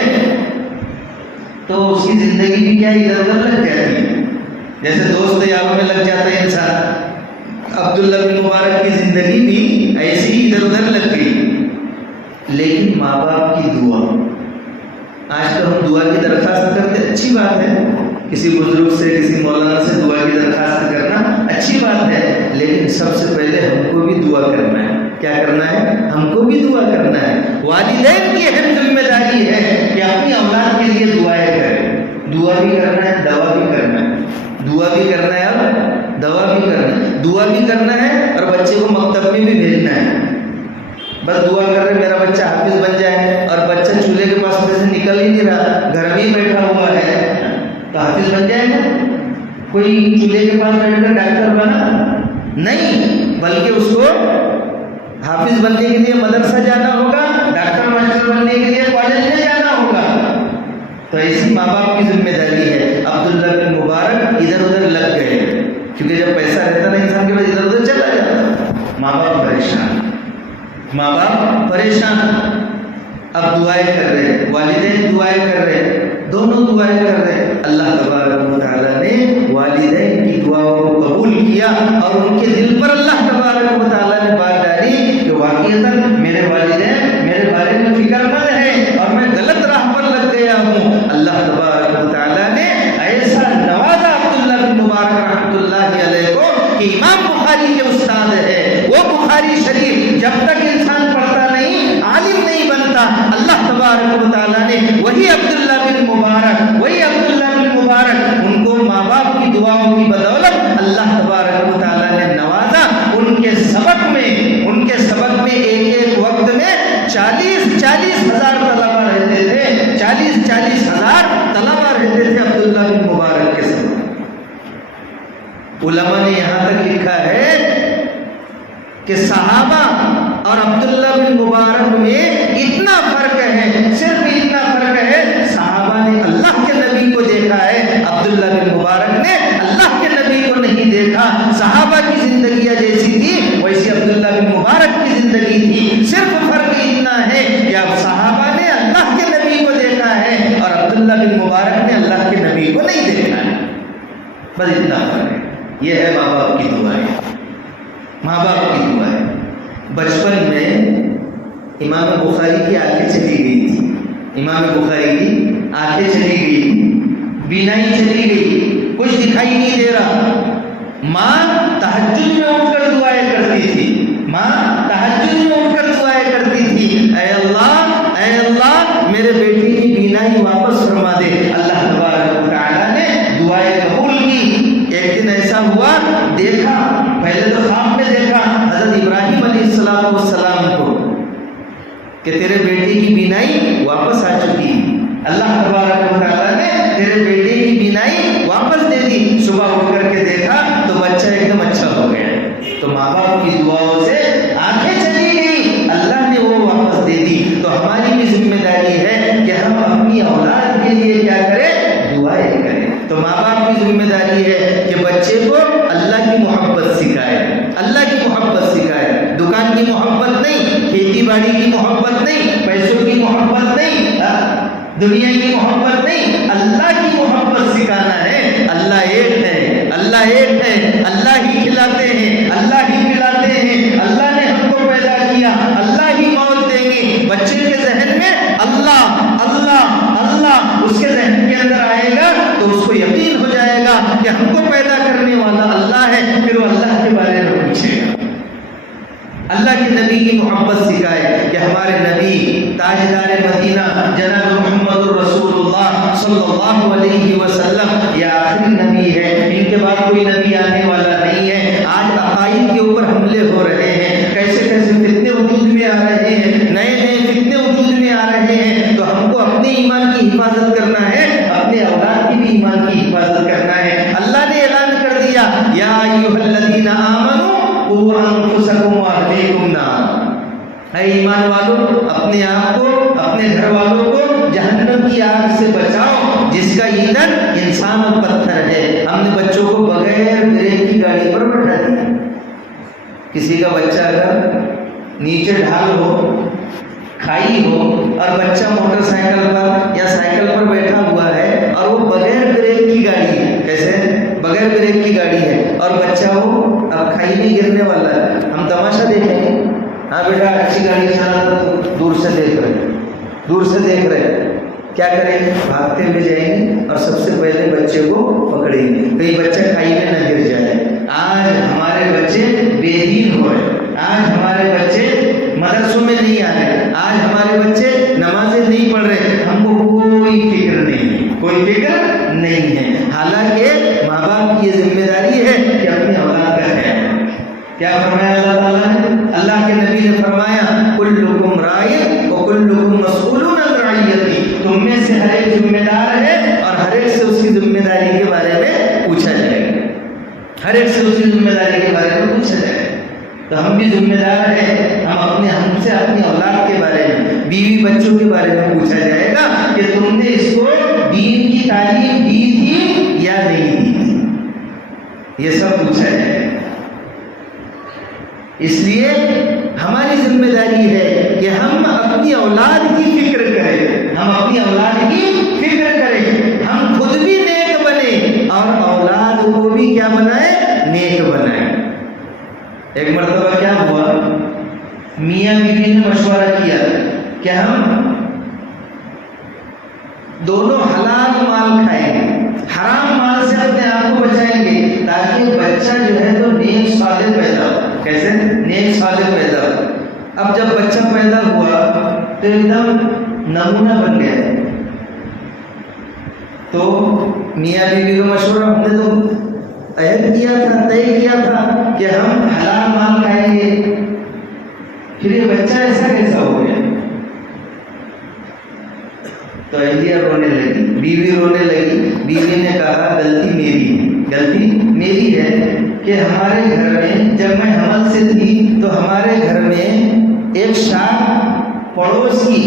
تو اس کی زندگی بھی کیا ادھر ادھر لگ جاتی ہے، جیسے دوست یاروں میں لگ جاتا ہے انسان۔ عبداللہ بن مبارک کی زندگی بھی ایسی ہی ادھر ادھر لگ گئی، لیکن ماں باپ کی دعا، آج تو ہم دعا کی درخواست کرتے، اچھی بات ہے، کسی بزرگ سے کسی مولانا سے دعا کی درخواست کرنا اچھی بات ہے، لیکن سب سے پہلے ہم کو بھی دعا کرنا ہے۔ کیا کرنا ہے؟ ہم کو بھی دعا کرنا ہے۔ والدین کی اہم ذمہ داری ہے کہ اپنی اولاد کے لیے دعائیں کریں، دعا بھی کرنا ہے، دوا بھی کرنا ہے، دعا بھی کرنا ہے اور دوا بھی کرنا ہے، دعا بھی کرنا ہے اور بچے کو مکتب میں بھی بھیجنا ہے۔ بس دعا کر رہے میرا بچہ حافظ بن جائے، اور بچہ چولہے کے پاس میں سے نکل ہی نہیں رہا، گھر میں ہی بیٹھا ہوا ہے، تو حافظ بن جائے گا؟ کوئی چولہے کے پاس بیٹھ کر ڈاکٹر بنا نہیں، بلکہ اس کو حافظ بننے کے لیے مدرسہ جانا ہوگا، ڈاکٹر ماسٹر بننے کے لیے کالج میں جانا ہوگا۔ تو ایسی ماں باپ کی ذمہ داری ہے۔ عبداللہ بن مبارک ادھر ادھر لگ گئے، کیونکہ جب پیسہ رہتا نا انسان کے پاس ادھر ادھر چلا جاتا، ماں باپ پریشان، ماں باپ پریشان۔ اب دعائیں کر رہے، والدین دعائیں کر رہے، دونوں دعائیں کر رہے۔ اللہ تبارک و تعالیٰ نے والدین کی دعاؤں کو قبول کیا، اور ان کے دل پر اللہ تبارک و تعالیٰ نے بات ڈالی کہ واقعتاً میرے والدین میرے بارے میں فکر مند ہیں اور میں غلط راہ پر لگ گیا ہوں۔ اللہ تبارک و تعالیٰ نے ایسا نوازا عبداللہ بن مبارک رحمۃ اللہ علیہ کو کہ امام بخاری کے استاد ہے، وہ بخاری شریف جب تک انسان پڑھتا نہیں، عالم نہیں بنتا، اللہ تبارک و تعالیٰ نے وہی عبداللہ بن مبارک ان کو ماں باپ کی دعاؤں کی بدولت اللہ تبارک و تعالیٰ نے نوازا۔ ان کے سبق میں ایک ایک وقت میں 40,000 طلبہ رہتے تھے، 40,000 طلبہ رہتے تھے عبداللہ بن مبارک کے سبق۔ علماء نے یہاں تک لکھا ہے کہ صحابہ اور عبداللہ بن مبارک میں اتنا فرق ہے، صرف اتنا فرق ہے، صحابہ نے اللہ کے نبی کو دیکھا ہے، عبداللہ بن مبارک نے اللہ کے نبی کو نہیں دیکھا۔ صحابہ کی زندگیاں جیسی تھی ویسی عبداللہ بن مبارک کی زندگی تھی، صرف فرق اتنا ہے کہ اب صحابہ نے اللہ کے نبی کو دیکھا ہے اور عبداللہ بن مبارک نے اللہ کے نبی کو نہیں دیکھا ہے، بس اتنا فرق ہے۔ یہ ہے ماں باپ کی دعائیں، ماں باپ کی دعائیں۔ بچپن میں امام بخاری کی آنکھیں چلی گئی تھی، امام بخاری کی آنکھیں چلی گئی، بینائی چلی گئی، کچھ دکھائی نہیں دے رہا۔ ماں تہجد میں اٹھ کر دعائیں کرتی تھی، ماں تہجد میں اٹھ کر دعائیں کرتی تھی، اے اللہ میرے بیٹے کی بینائی واپس فرما دے۔ اللہ تبارک و تعالیٰ نے دعائیں قبول کی۔ ایک دن ایسا ہوا، دیکھا، پہلے تو خواب میں دیکھا حضرت ابراہیم علیہ السلام کو کہ تیرے بیٹے کی بینائی واپس آ چکی ہے، اللہ تبارک و تعالیٰ نے تیرے بیٹے کی بینائی واپس دے دی۔ صبح اٹھ کر کے دیکھا تو بچہ ایک دم اچھا ہو گیا، تو ماں باپ کی دعاؤں سے آنکھیں چلی گئی، اللہ نے وہ واپس دے دی۔ تو ہماری بھی ذمہ داری ہے کہ ہم اپنی اولاد کے لیے کیا کریں؟ دعائیں کریں۔ تو ماں باپ کی ذمہ داری ہے کہ بچے کو اللہ کی محبت سکھائے، اللہ کی محبت سکھائے، دکان کی محبت نہیں، کھیتی باڑی کی محبت نہیں، پیسوں کی محبت نہیں، دنیا کی محبت نہیں، اللہ کی محبت سکھانا ہے۔ اللہ ایک ہے، اللہ ایک ہے، اللہ ہی کھلاتے ہیں، اللہ ہی پلاتے ہیں، اللہ نے ہم کو پیدا کیا، اللہ ہی موت دیں گے۔ بچے کے ذہن میں اللہ اللہ اللہ اس کے ذہن کے اندر آئے گا تو اس کو یقین ہو جائے گا کہ ہم کو پیدا کرنے والا اللہ ہے، پھر وہ اللہ کے بارے میں پوچھے گا۔ اللہ کے نبی کی محبت سکھائے کہ ہمارے نبی تاجدار مدینہ جناب محمد رسول اللہ صلی اللہ علیہ وسلم یہ آخری نبی ہے، ان کے بعد کوئی نبی آنے والا نہیں ہے۔ آج عقائد کے اوپر حملے ہو رہے ہیں، کیسے کیسے فتنے وجود میں آ رہے ہیں، نئے نئے فتنے وجود میں آ رہے ہیں۔ تو ہم کو اپنے ایمان کی حفاظت کرنا ہے، اپنے اولاد کی بھی ایمان کی حفاظت کرنا ہے۔ اللہ نے اعلان کر دیا یا ایھا الذین آمنوا قوا انفسکم واہلیکم نارا، اے ایمان والو اپنے آپ کو اپنے گھر والوں کو جہنم کی آگ سے بچاؤ جس کا ایندھن انسان اور پتھر ہے۔ ہم نے بچوں کو بغیر بریک کی گاڑی پر بٹھا دیا۔ کسی کا بچہ اگر نیچے ڈھال ہو، کھائی ہو اور بچہ موٹر سائیکل پر یا سائیکل پر بیٹھا ہوا ہے اور وہ بغیر بریک کی گاڑی ہے، کیسے بغیر بریک کی گاڑی ہے اور بچہ ہو اب کھائی میں گرنے والا ہے، ہم تماشا دیکھیں گے؟ ہاں بیٹا اچھی گاڑی چلاتا تو دور سے دیکھ رہے، دور سے دیکھ رہے، کیا کریں گے؟ بھاگتے ہوئے جائیں گے اور سب سے پہلے بچے کو پکڑیں گے، کہیں بچہ کھائی میں نہ گر جائے۔ آج ہمارے بچے بے دین ہو رہے، آج ہمارے بچے مدرسوں میں نہیں آ رہے، آج ہمارے بچے نمازیں نہیں پڑھ رہے، ہم کو کوئی فکر نہیں، کوئی فکر نہیں ہے۔ حالانکہ ماں باپ کی یہ ذمہ داری ہے کہ اپنی اولاد کا خیال رکھیں۔ کیا فرمایا اللہ تعالیٰ نے؟ اللہ کے نبی نے فرمایا کلکم راع وکلکم مسئول عن رعیتہ، تم میں سے ہر ایک ذمہ دار ہے اور ہر ایک سے اس کی ذمہ داری کے بارے میں پوچھا جائے گا، ہر ایک سے اس کی ذمہ داری کے بارے میں پوچھا جائے گا۔ تو ہم بھی ذمہ دار ہیں، ہم سے اپنی اولاد کے بارے میں، بیوی بچوں کے بارے میں پوچھا جائے گا کہ تم نے اس کو دین کی تعلیم دی تھی یا نہیں دی تھی، یہ سب پوچھا جائے گا۔ اس لیے ہماری ذمہ داری ہے کہ ہم اپنی اولاد کی فکر کریں، ہم اپنی اولاد کی فکر کریں، ہم خود بھی نیک بنیں اور اولاد کو بھی کیا بنائیں؟ نیک بنائیں۔ ایک مرتبہ کیا ہوا، میاں بیوی نے مشورہ کیا کہ ہم دونوں حلال مال کھائیں گے، حرام مال سے اپنے آپ کو بچائیں گے تاکہ بچہ جو ہے تو نیک صالح پیدا ہو۔ کیسے؟ نیک صالح پیدا ہو۔ اب جب بچہ پیدا ہوا تو ایک دم نمونہ بن گیا، تو میاں بیوی کا مشورہ، ہم نے تو عہد کیا تھا، طے کیا تھا کہ ہم حلال مال کھائیں گے، پھر یہ بچہ ایسا کیسا ہو گیا؟ تو اہلیہ رونے لگی، بیوی رونے لگی۔ بیوی نے کہا غلطی میری ہے، غلطی میری ہے کہ ہمارے گھر میں جب میں حمل سے تھی تو ہمارے گھر میں ایک شاخ پڑوس کی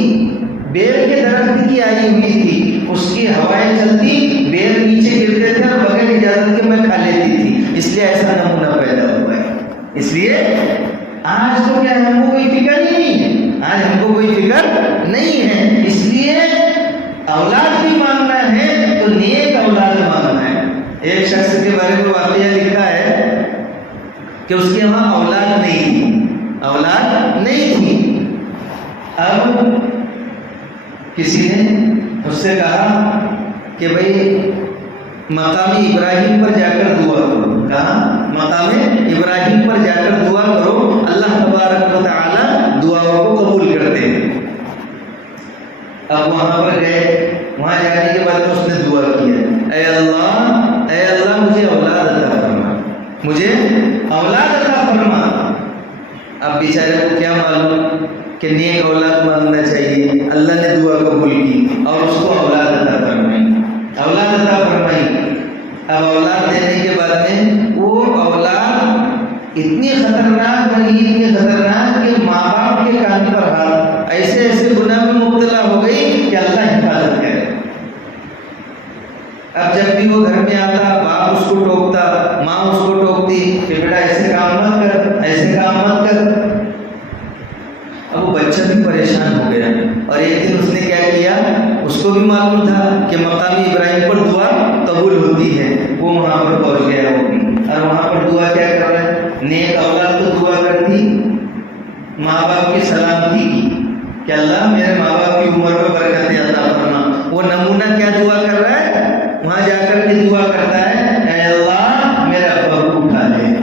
بیل کے درخت کی آئی ہوئی تھی، اس کی ہوائیں چلتی، بیل نیچے گرتے تھے اور بغیر اجازت کے میں کھا لیتی تھی، اس لیے ایسا نمونہ پیدا ہوا ہے۔ اس لیے آج تو کیا ہم کو کوئی فکر ہی نہیں ہے، آج ہم کو کوئی فکر نہیں ہے، اس لیے اولاد بھی مانگنا ہے تو نیک اولاد مانگنا ہے۔ ایک شخص کے بارے میں واقعہ لکھا ہے کہ اس کے وہاں اولاد نہیں تھی، اولاد نہیں تھی۔ اب کسی نے اس سے کہا کہ بھائی مقام ابراہیم پر جا کر دعا کرو، کہا مقام ابراہیم پر جا کر دعا کرو، اللہ تبارک و تعالی دعاؤں کو قبول کرتے ہیں۔ اب وہاں پر گئے، وہاں جانے کے بعد اس نے دعا کیا، اے اللہ مجھے اولاد عطا فرما، مجھے اولاد عطا فرما۔ اب بیچارے کو کیا معلوم کہ نیک اولاد مانگنا چاہیے، اللہ نے دعا قبول کی اور اس کو اولاد عطا فرمائی، اولاد عطا فرمائی۔ اب اولاد دینے کے بعد میں وہ اولاد اتنی خطرناک بنی، اتنی خطرناک کہ ماں باپ کے کان پر ہاتھ، ایسے ایسے گناہ میں مبتلا ہو گئی کہ اللہ حفاظت کرے۔ اب جب بھی وہ گھر میں آتا، باپ اس کو ٹوکتا، ماں اس کو ٹوکتی کہ بیٹا ایسے کام مت کر، ایسے کام مت کر۔ اب وہ بچہ بھی پریشان ہو گیا، اور ایک دن اس نے کیا کیا، اس کو بھی معلوم تھا کہ مقامی ابراہیم پر دعا قبول ہوتی ہے، وہ وہاں پر پہنچ گیا وہ بھی، اور وہاں پر دعا کیا کر رہا ہے، نیک اولاد تو دعا کرتی، ماں باپ کی سلامتی کی کہ اللہ میرے ماں باپ کی عمر میں برکت عطا فرما۔ وہ نمونہ کیا دعا کر رہا ہے، وہاں جا کر کے دعا کرتا ہے، اے اللہ میرے ابا کو اٹھا لے۔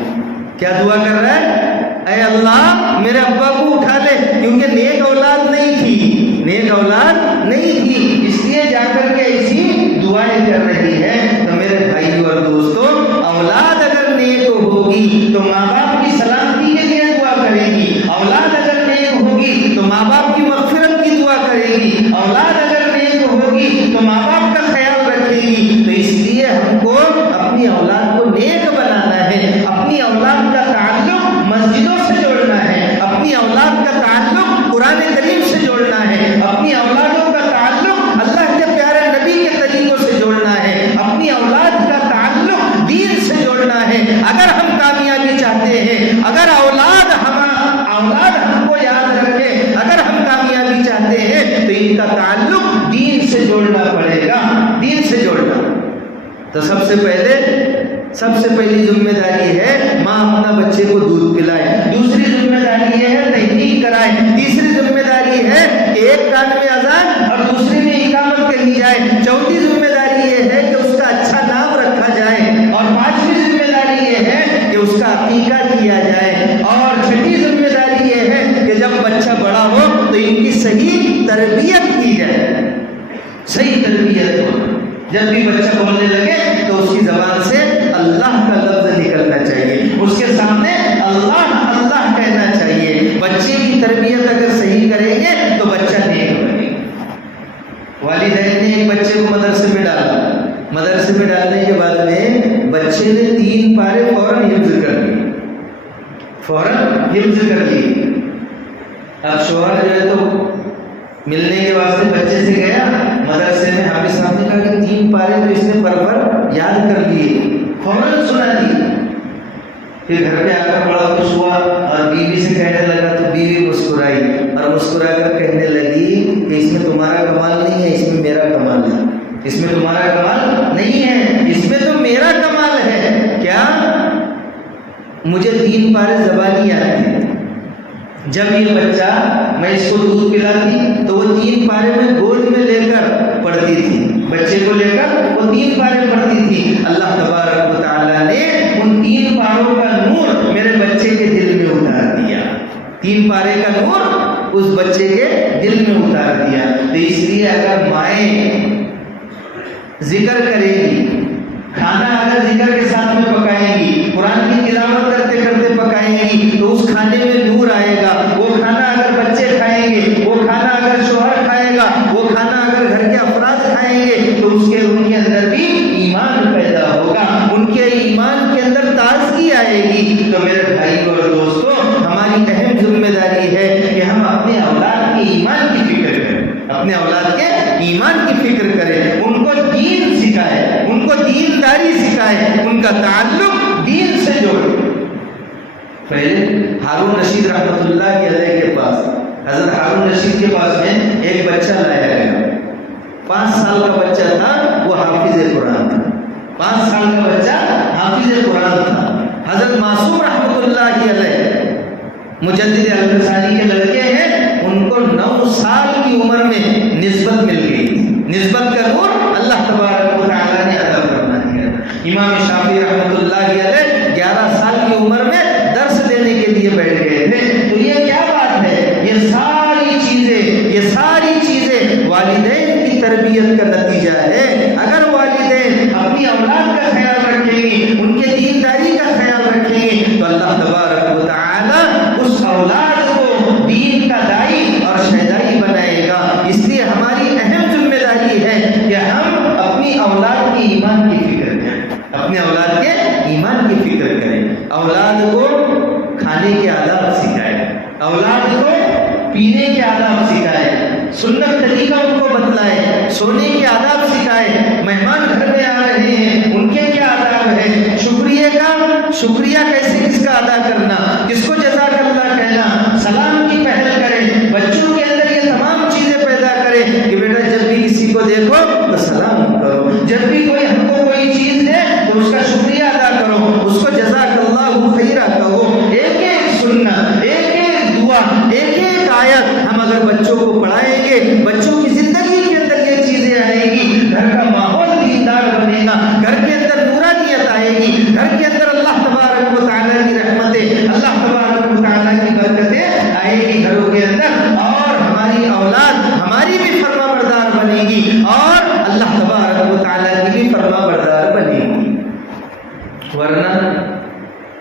کیا دعا کر رہا ہے، اے اللہ میرے ابا کو اٹھا لے، کیونکہ نیک اولاد نہیں تھی، نیک اولاد نہیں تھی، اس لیے جا کر کے ایسی دعائیں کر رہی ہے۔ تو میرے بھائی اور دوستوں، اولاد اگر نیک ہوگی تو ماں باپ کی سلامتی کے لیے دعا کرے گی، اولاد اگر نیک ہوگی تو ماں باپ کی مغفرت کی دعا کرے گی، اولاد اگر نیک ہوگی تو ماں باپ کا خیال رکھے گی۔ تو اس لیے ہم کو اپنی اولاد کو نیک بنانا ہے، اپنی اولاد کا تعلق مسجدوں سے جوڑنا ہے، اپنی اولاد کا تعلق قرآن کریم سے جوڑنا ہے، اپنی اولادوں کا تعلق اللہ کے پیارے نبی کے طریقوں سے جوڑنا ہے، اپنی اولاد کا تعلق دین سے جوڑنا ہے۔ اگر ہم کامیابی چاہتے ہیں، اگر اولاد ہم کو یاد رکھے، اگر ہم کامیابی چاہتے ہیں تو ان کا تعلق دین سے جوڑنا پڑے گا، دین سے جوڑنا۔ تو سب سے پہلی ذمہ داری ہے ماں اپنا بچے کو دودھ پلائے، دوسری ذمہ داری یہ ہے تحقیق کرائے، تیسری ذمہ داری ہے کہ ایک کان میں اذان اور دوسری میں اقامت کہی جائے، چوتھی ذمہ داری یہ ہے کہ اس کا اچھا نام رکھا جائے، اور پانچویں ذمہ داری یہ ہے کہ اس کا عقیقہ کیا جائے، اور چھٹی ذمہ داری یہ ہے کہ جب بچہ بڑا ہو تو ان کی صحیح تربیت کی جائے، صحیح تربیت ہو۔ جب بھی بچہ بولنے لگے تو اس کی زبان سے اللہ کا لفظ نکلنا چاہیے، اس کے سامنے اللہ اللہ کہنا چاہیے۔ بچے کی تربیت اگر صحیح کریں گے تو بچہ نیک بنے گا۔ والدین نے ایک بچے کو مدرسے میں ڈالا، مدرسے میں ڈالنے کے بعد میں بچے نے 3 پارے فوراً حفظ کر لیے، فوراً حفظ کر لیے۔ اب شوہر جو ہے تو ملنے کے واسطے بچے سے گیا مدرسے میں، حافظ صاحب نے کہا کہ 3 پارے تو اس نے پر یاد کر لیے، فوراً سنا دی۔ پھر گھر پہ آ کر بڑا خوش ہوا اور بیوی سے کہنے لگا تو بیوی مسکرائی اور مسکرا کر کہنے لگی کہ اس میں تمہارا کمال نہیں ہے، اس میں میرا کمال ہے، اس میں تمہارا کمال نہیں ہے، اس میں تو میرا کمال ہے۔ کیا؟ مجھے 3 پارے زبانی یاد تھے، جب یہ بچہ میں اس کو دودھ پلاتی تو وہ 3 پارے میں گود میں لے کر پڑھتی تھی، بچے کو لے کر وہ 3 پارے پڑھتی تھی۔ اللہ تبارک و تعالیٰ نے ان 3 پاروں کا نور میرے بچے کے دل میں اتار دیا، 3 پارے کا نور اس بچے کے دل میں اتار دیا۔ تو اس لیے اگر مائیں ذکر کرے گی، کھانا اگر ذکر کے ساتھ میں پکائیں گی، قرآن کی تلاوت کرتے کرتے پکائیں گی تو اس کھانے میں نور آئے گا۔ وہ کھانا اگر بچے کھائیں گے، وہ کھانا اگر شوہر کھائے گا، وہ کھانا اگر گھر کے افراد کھائیں گے تو ان کے اندر بھی ایمان پیدا ہوگا، ان کے ایمان کے اندر تازگی آئے گی۔ تو میرے بھائی اور دوستوں، ہماری اہم ذمہ داری ہے کہ ہم اپنے اولاد کے ایمان کی فکر کریں، اپنے اولاد کے ایمان کی فکر کریں، ان کو دین سکھائے، ان کو دینداری سکھائے، ان کا تعلق دین سے جوڑے۔ پہلے ہارون رشید رحمۃ اللہ علیہ کے پاس، حضرت ہارون رشید کے پاس میں ایک بچہ لایا گیا، 5 سال کا بچہ تھا، وہ حافظ قرآن تھا، 5 سال کا بچہ حافظ قرآن تھا۔ حضرت معصوم رحمۃ اللہ علیہ مجدد الفسانی کے لڑکے ہیں، ان کو 9 سال کی عمر میں نسبت مل گئی، نسبت کا نور اللہ تبارک و تعالیٰ نے عطا فرما دیا۔ امام شافعی رحمۃ اللہ علیہ 11 سال کی عمر میں درس دینے کے لیے بیٹھ گئے تھے۔ تو یہ کیا بات ہے، یہ ساری چیزیں والدین کی تربیت کا نتیجہ ہے۔ اگر والدین اپنی اولاد کا خیال رکھیں گے، ان کے دینداری کا خیال رکھیں گے تو اللہ تبارک و تعالیٰ اس اولاد کو دین کا دائی طریقہ ان کو بتلائے، سونے کے آداب سکھائے، مہمان گھر میں آ رہے ہیں ان کے کیا آداب ہے، شکریہ کیسے کس کا ادا کرنا، کس کو جزاک اللہ کہنا، سلام کی پہل کرے، بچوں کے اندر یہ تمام چیزیں پیدا کرے کہ بیٹا جب بھی کسی کو دیکھو تو سلام کرو، جب بھی کوئی ہم کو کوئی چیز دے تو اس کا شکریہ ادا کرو، اس کو جزاک اللہ خیرہ کہو۔ ایک ایک سنت، ایک ایک دعا، ایک ایک آیت ہم اگر بچوں کو پڑھائیں گے، بچوں کی زندگی کے اندر یہ چیزیں آئیں گی، گھر کا ماحول دیندار بنے گا، گھر کے اندر نورانیت آئے گی، گھر کے اندر اللہ تبارک و تعالیٰ کی رحمتیں، اللہ تبارک و تعالیٰ کی برکتیں آئے گی گھروں کے اندر، اور ہماری اولاد ہماری بھی فرما بردار بنے گی اور اللہ تبارک و تعالیٰ کی بھی فرما بردار بنے گی۔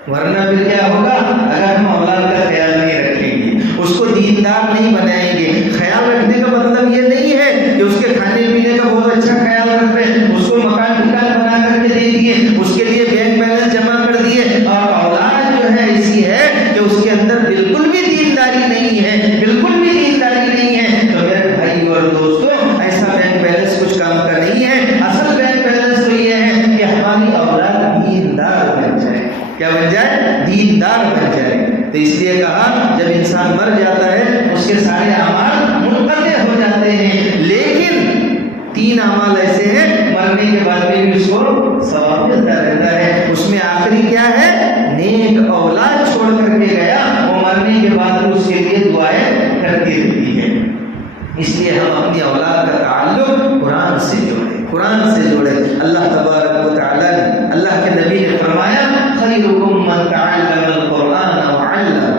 ورنہ پھر کیا ہوگا اگر ہم اولاد کا خیال نہیں رکھیں گے، اس کو دیندار نہیں بنائیں گے۔ خیال رکھنے کا مطلب یہ نہیں ہے کہ اس کے کھانے پینے کا بہت اچھا خیال رکھ رہے ہیں، اس کو مکان بنا کر کے دے دیے، اس کے لیے بینک بیلنس جمع کر دیے، اور اولاد جو ہے ایسی ہے کہ اس کے اندر بالکل بھی دینداری نہیں ہے، بالکل بھی دینداری نہیں ہے، تو میرے بھائی اور دوستوں ایسا بینک بیلنس کچھ کام کا نہیں ہے۔ اصل بینک بیلنس تو یہ ہے کہ ہماری اولاد دیندار بن جائے، کیا بن جائے؟ دیندار بن جائے۔ تو اس لیے کہا جب انسان مر جاتا ہے اس کے سارے اعمال منقطع ہو جاتے ہیں، لیکن 3 اعمال ایسے ہیں مرنے کے بعد بھی اس کو ثواب ملتا رہتا ہے۔ اس میں آخری کیا ہے؟ نیک اولاد چھوڑ کر کے گیا، وہ مرنے کے بعد اس کے لیے دعائیں کرتی رہتی ہے۔ اس لیے ہم اپنی اولاد کا تعلق قرآن سے جوڑیں، قرآن سے جوڑیں۔ اللہ تبارک و تعالیٰ نے، اللہ کے نبی نے فرمایا خیرکم من تعلم القرآن وعلم،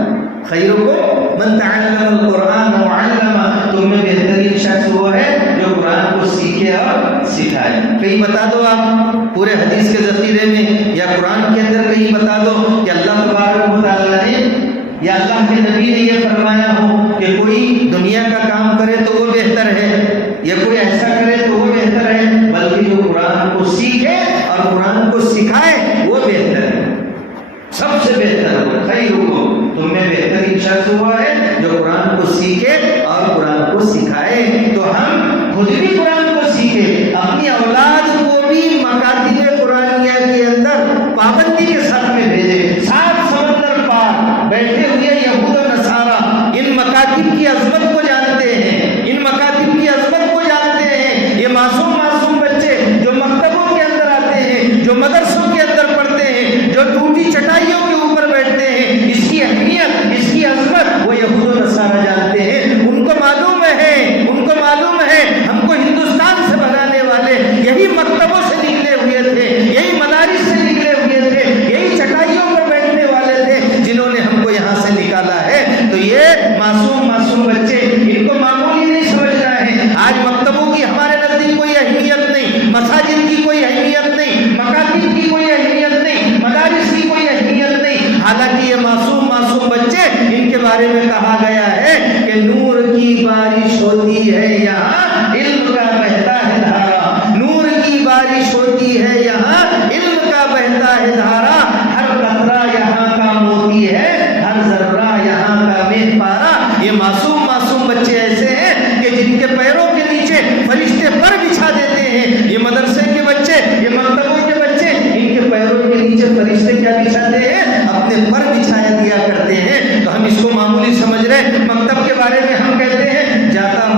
خیرکم من تعلم القرآن وعلم، تم میں بہترین شخص وہ ہے جو قرآن کو سیکھے اور سکھائے۔ کہیں بتا دو آپ پورے حدیث کے ذخیرے میں یا قرآن کے اندر کہیں بتا دو کہ اللہ تبارک و تعالیٰ نے یا اللہ کے نبی نے یہ فرمایا ہو کہ کوئی دنیا کا کام کرے تو وہ بہتر ہے، یا کوئی ایسا کرے تو وہ بہتر ہے، بلکہ جو قرآن کو سیکھے اور قرآن کو سکھائے وہ بہتر ہے، سب سے بہتر ہے۔ خیرکم، تم میں بہترین شخص ہوا ہے جو قرآن کو سیکھے اور قرآن کو سکھائے۔ تو ہم خود بھی قرآن کو سیکھے، اپنی اولاد کو بھی مکاتب قرآنیہ کے اندر پابندی کے ساتھ میں بھیجے۔ 7 سمندر پار بیٹھے ہوئے یہود و نصارہ ان مکاتب کی عظمت کو جانتے ہیں، ان مکاتب کی عظمت کو جانتے ہیں۔ یہ معصوم بچے جو مکتبوں کے اندر آتے ہیں، جو مدرسوں کے اندر پڑھتے ہیں، جو ٹوٹی چٹائیوں کے اوپر بیٹھتے ہیں، اس کی اہمیت، اس کی عظمت وہ یہود و نصارہ جانتے ہیں۔ ان کو معلوم ہے ہم کو ہندوستان سے بھگانے والے یہی مکتبوں سے نکلے ہوئے تھے، یہی مدارس سے نکلے ہوئے تھے، یہی چٹائیوں پر بیٹھنے والے تھے جنہوں نے ہم کو یہاں سے نکالا ہے۔ تو یہ معصوم بچے، ان کو معمولی نہیں سمجھنا ہے۔ آج مکتبوں کی ہمارے نزدیک کوئی اہمیت نہیں، مساجد کی کوئی اہمیت نہیں، مکاتب کی کوئی اہمیت نہیں، مدارس کی کوئی اہمیت نہیں، حالانکہ یہ معصوم بچے ان کے بارے میں کہا گیا ہے کہ نور کی بارش ہوتی ہے یہاں علم کا بہتا ہے دھارا، نور کی بارش ہوتی ہے یہاں علم کا بہتا ہے دھارا، ہر قطرہ یہاں کا موتی ہے، ہر ذرہ یہاں کا مہ پارا۔ یہ معصوم بچے ایسے ہیں کہ جن کے پیروں کے نیچے فرشتے پر بچھا دیتے ہیں۔ یہ مدرسے کے بچے، یہ مکتبوں کے بچے، ان کے پیروں کے نیچے فرشتے کیا بچھاتے ہیں؟ اپنے پر بچھایا دیا کرتے ہیں۔ تو ہم اس کو معمولی سمجھ رہے ہیں۔ مکتب کے بارے میں ہم کہتے ہیں جاتا ہو